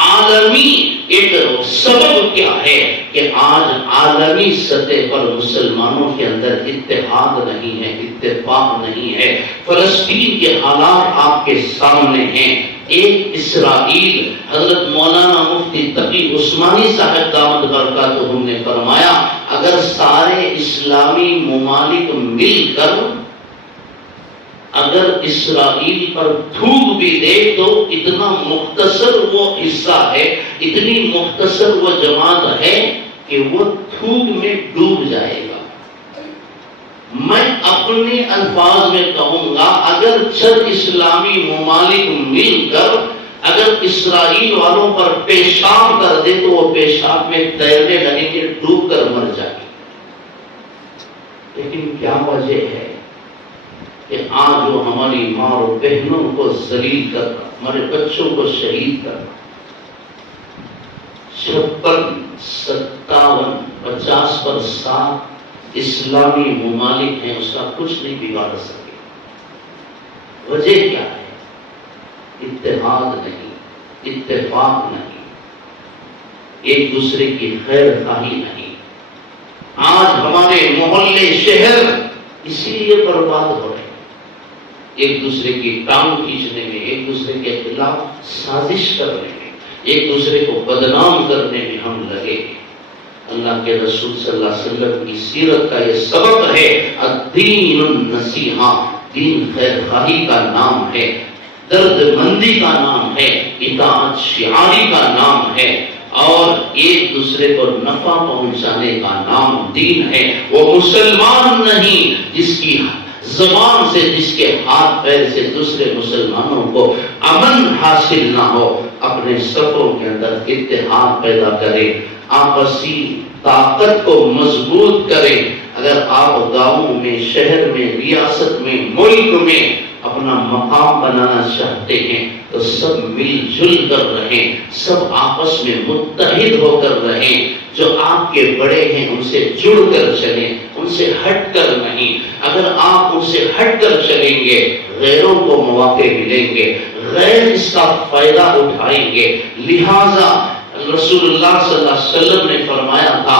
عالمی ایک سبب کیا ہے کہ آج عالمی سطح پر مسلمانوں کے اندر اتحاد نہیں ہے، اتفاق نہیں ہے۔ فلسطین کے حالات آپ کے سامنے ہیں، ایک اسرائیل، حضرت مولانا مفتی تقی عثمانی صاحب دامت برکاتہم نے فرمایا اگر سارے اسلامی ممالک مل کر اگر اسرائیل پر تھوک بھی دے تو اتنا مختصر وہ حصہ ہے، اتنی مختصر وہ جماعت ہے کہ وہ تھوک میں ڈوب جائے گا۔ میں اپنے الفاظ میں کہوں گا اگر چند اسلامی ممالک مل کر اگر اسرائیل والوں پر پیشاب کر دے تو وہ پیشاب میں تیرنے لگیں گے، ڈوب کر مر جائیں گے۔ لیکن کیا وجہ ہے کہ آج وہ ہماری ماں اور بہنوں کو ذلیل کر رہا، ہمارے بچوں کو شہید کر رہا، 56 57 50% اسلامی ممالک ہیں، اس کا کچھ نہیں بگاڑ سکے۔ وجہ کیا ہے؟ اتحاد نہیں، اتفاق نہیں، ایک دوسرے کی خیر خواہی نہیں۔ آج ہمارے محلے شہر اسی لیے برباد ہو رہے ہیں، ایک دوسرے کی ٹانگ کھینچنے میں، ایک دوسرے کے خلاف سازش کرنے میں، ایک دوسرے کو بدنام کرنے میں ہم لگے ہیں۔ اللہ کے رسول صلی اللہ علیہ وسلم کی سیرت کا یہ سبق ہے، الدین النصیحہ، دین خیر خواہی کا نام ہے، درد مندی کا نام ہے، اطاعت شعاری کا نام ہے، اور ایک دوسرے کو نفع پہنچانے کا نام دین ہے۔ وہ مسلمان نہیں جس کی زبان سے، جس کے ہاتھ پیر سے دوسرے مسلمانوں کو امن حاصل نہ ہو، اپنے صفوں کے اندر اتحاد پیدا کرے، آپسی طاقت کو مضبوط کرے۔ اگر آپ گاؤں میں، شہر میں، ریاست میں، ملک میں اپنا مقام بنانا چاہتے ہیں تو سب مل جل کر رہیں، سب آپس میں متحد ہو کر رہیں۔ جو آپ کے بڑے ہیں ان سے جڑ کر چلیں، ان سے ہٹ کر نہیں۔ اگر آپ ان سے ہٹ کر چلیں گے غیروں کو مواقع ملیں گے، غیر اس کا فائدہ اٹھائیں گے۔ لہذا رسول اللہ صلی اللہ علیہ وسلم نے فرمایا تھا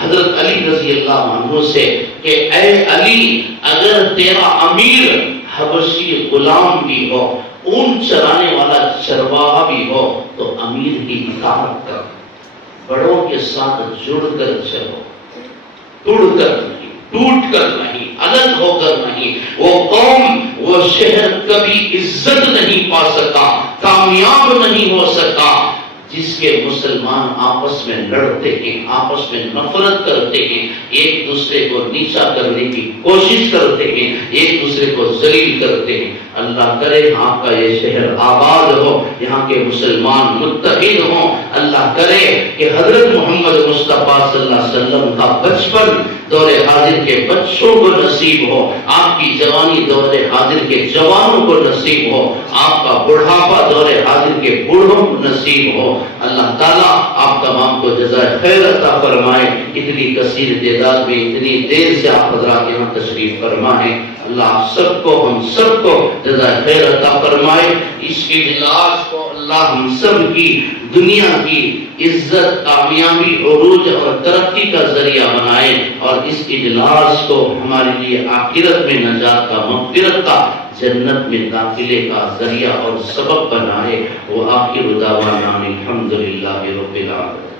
حضرت علی رضی اللہ عنہ سے کہ اے علی، اگر تیرا امیر حبشی غلام بھی ہو، اون چرانے والا چرواہا بھی ہو تو امیر کی اطاعت کر، بڑوں کے ساتھ جڑ کر چلو، توڑ کر نہیں، ٹوٹ کر نہیں، الگ ہو کر نہیں۔ وہ قوم، وہ شہر کبھی عزت نہیں پا سکا، کامیاب نہیں ہو سکا جس کے مسلمان آپس میں لڑتے ہیں، آپس میں نفرت کرتے ہیں، ایک دوسرے کو نیچا کرنے کی کوشش کرتے ہیں، ایک دوسرے کو ذلیل کرتے ہیں۔ اللہ کرے آپ کا یہ شہر آباد ہو، یہاں کے مسلمان متحد ہوں۔ اللہ کرے کہ حضرت محمد مصطفیٰ صلی اللہ علیہ وسلم کا بچپن دور حاضر کے بچوں کو نصیب ہو، آپ کی جوانی دور حاضر کے جوانوں کو نصیب ہو، آپ کا بڑھاپا دور حاضر کے بوڑھوں کو نصیب ہو۔ اللہ تعالیٰ آپ تمام کو جزائے خیر عطا فرمائے۔ اتنی کثیر تعداد میں اتنی دیر سے آپ حضرات یہاں تشریف فرما ہے، اللہ آپ سب کو، ہم سب کو جزائے خیر عطا فرمائے۔ اس اجلاس کو اللہ ہم سب کی دنیا کی عزت، کامیابی، عروج اور ترقی کا ذریعہ بنائے، اور اس اجلاس کو ہمارے لیے آخرت میں نجات کا، مغفرت کا، جنت میں داخلے کا ذریعہ اور سبب بنائے۔ وہ آخر دعوانا الحمدللہ رب العالمین۔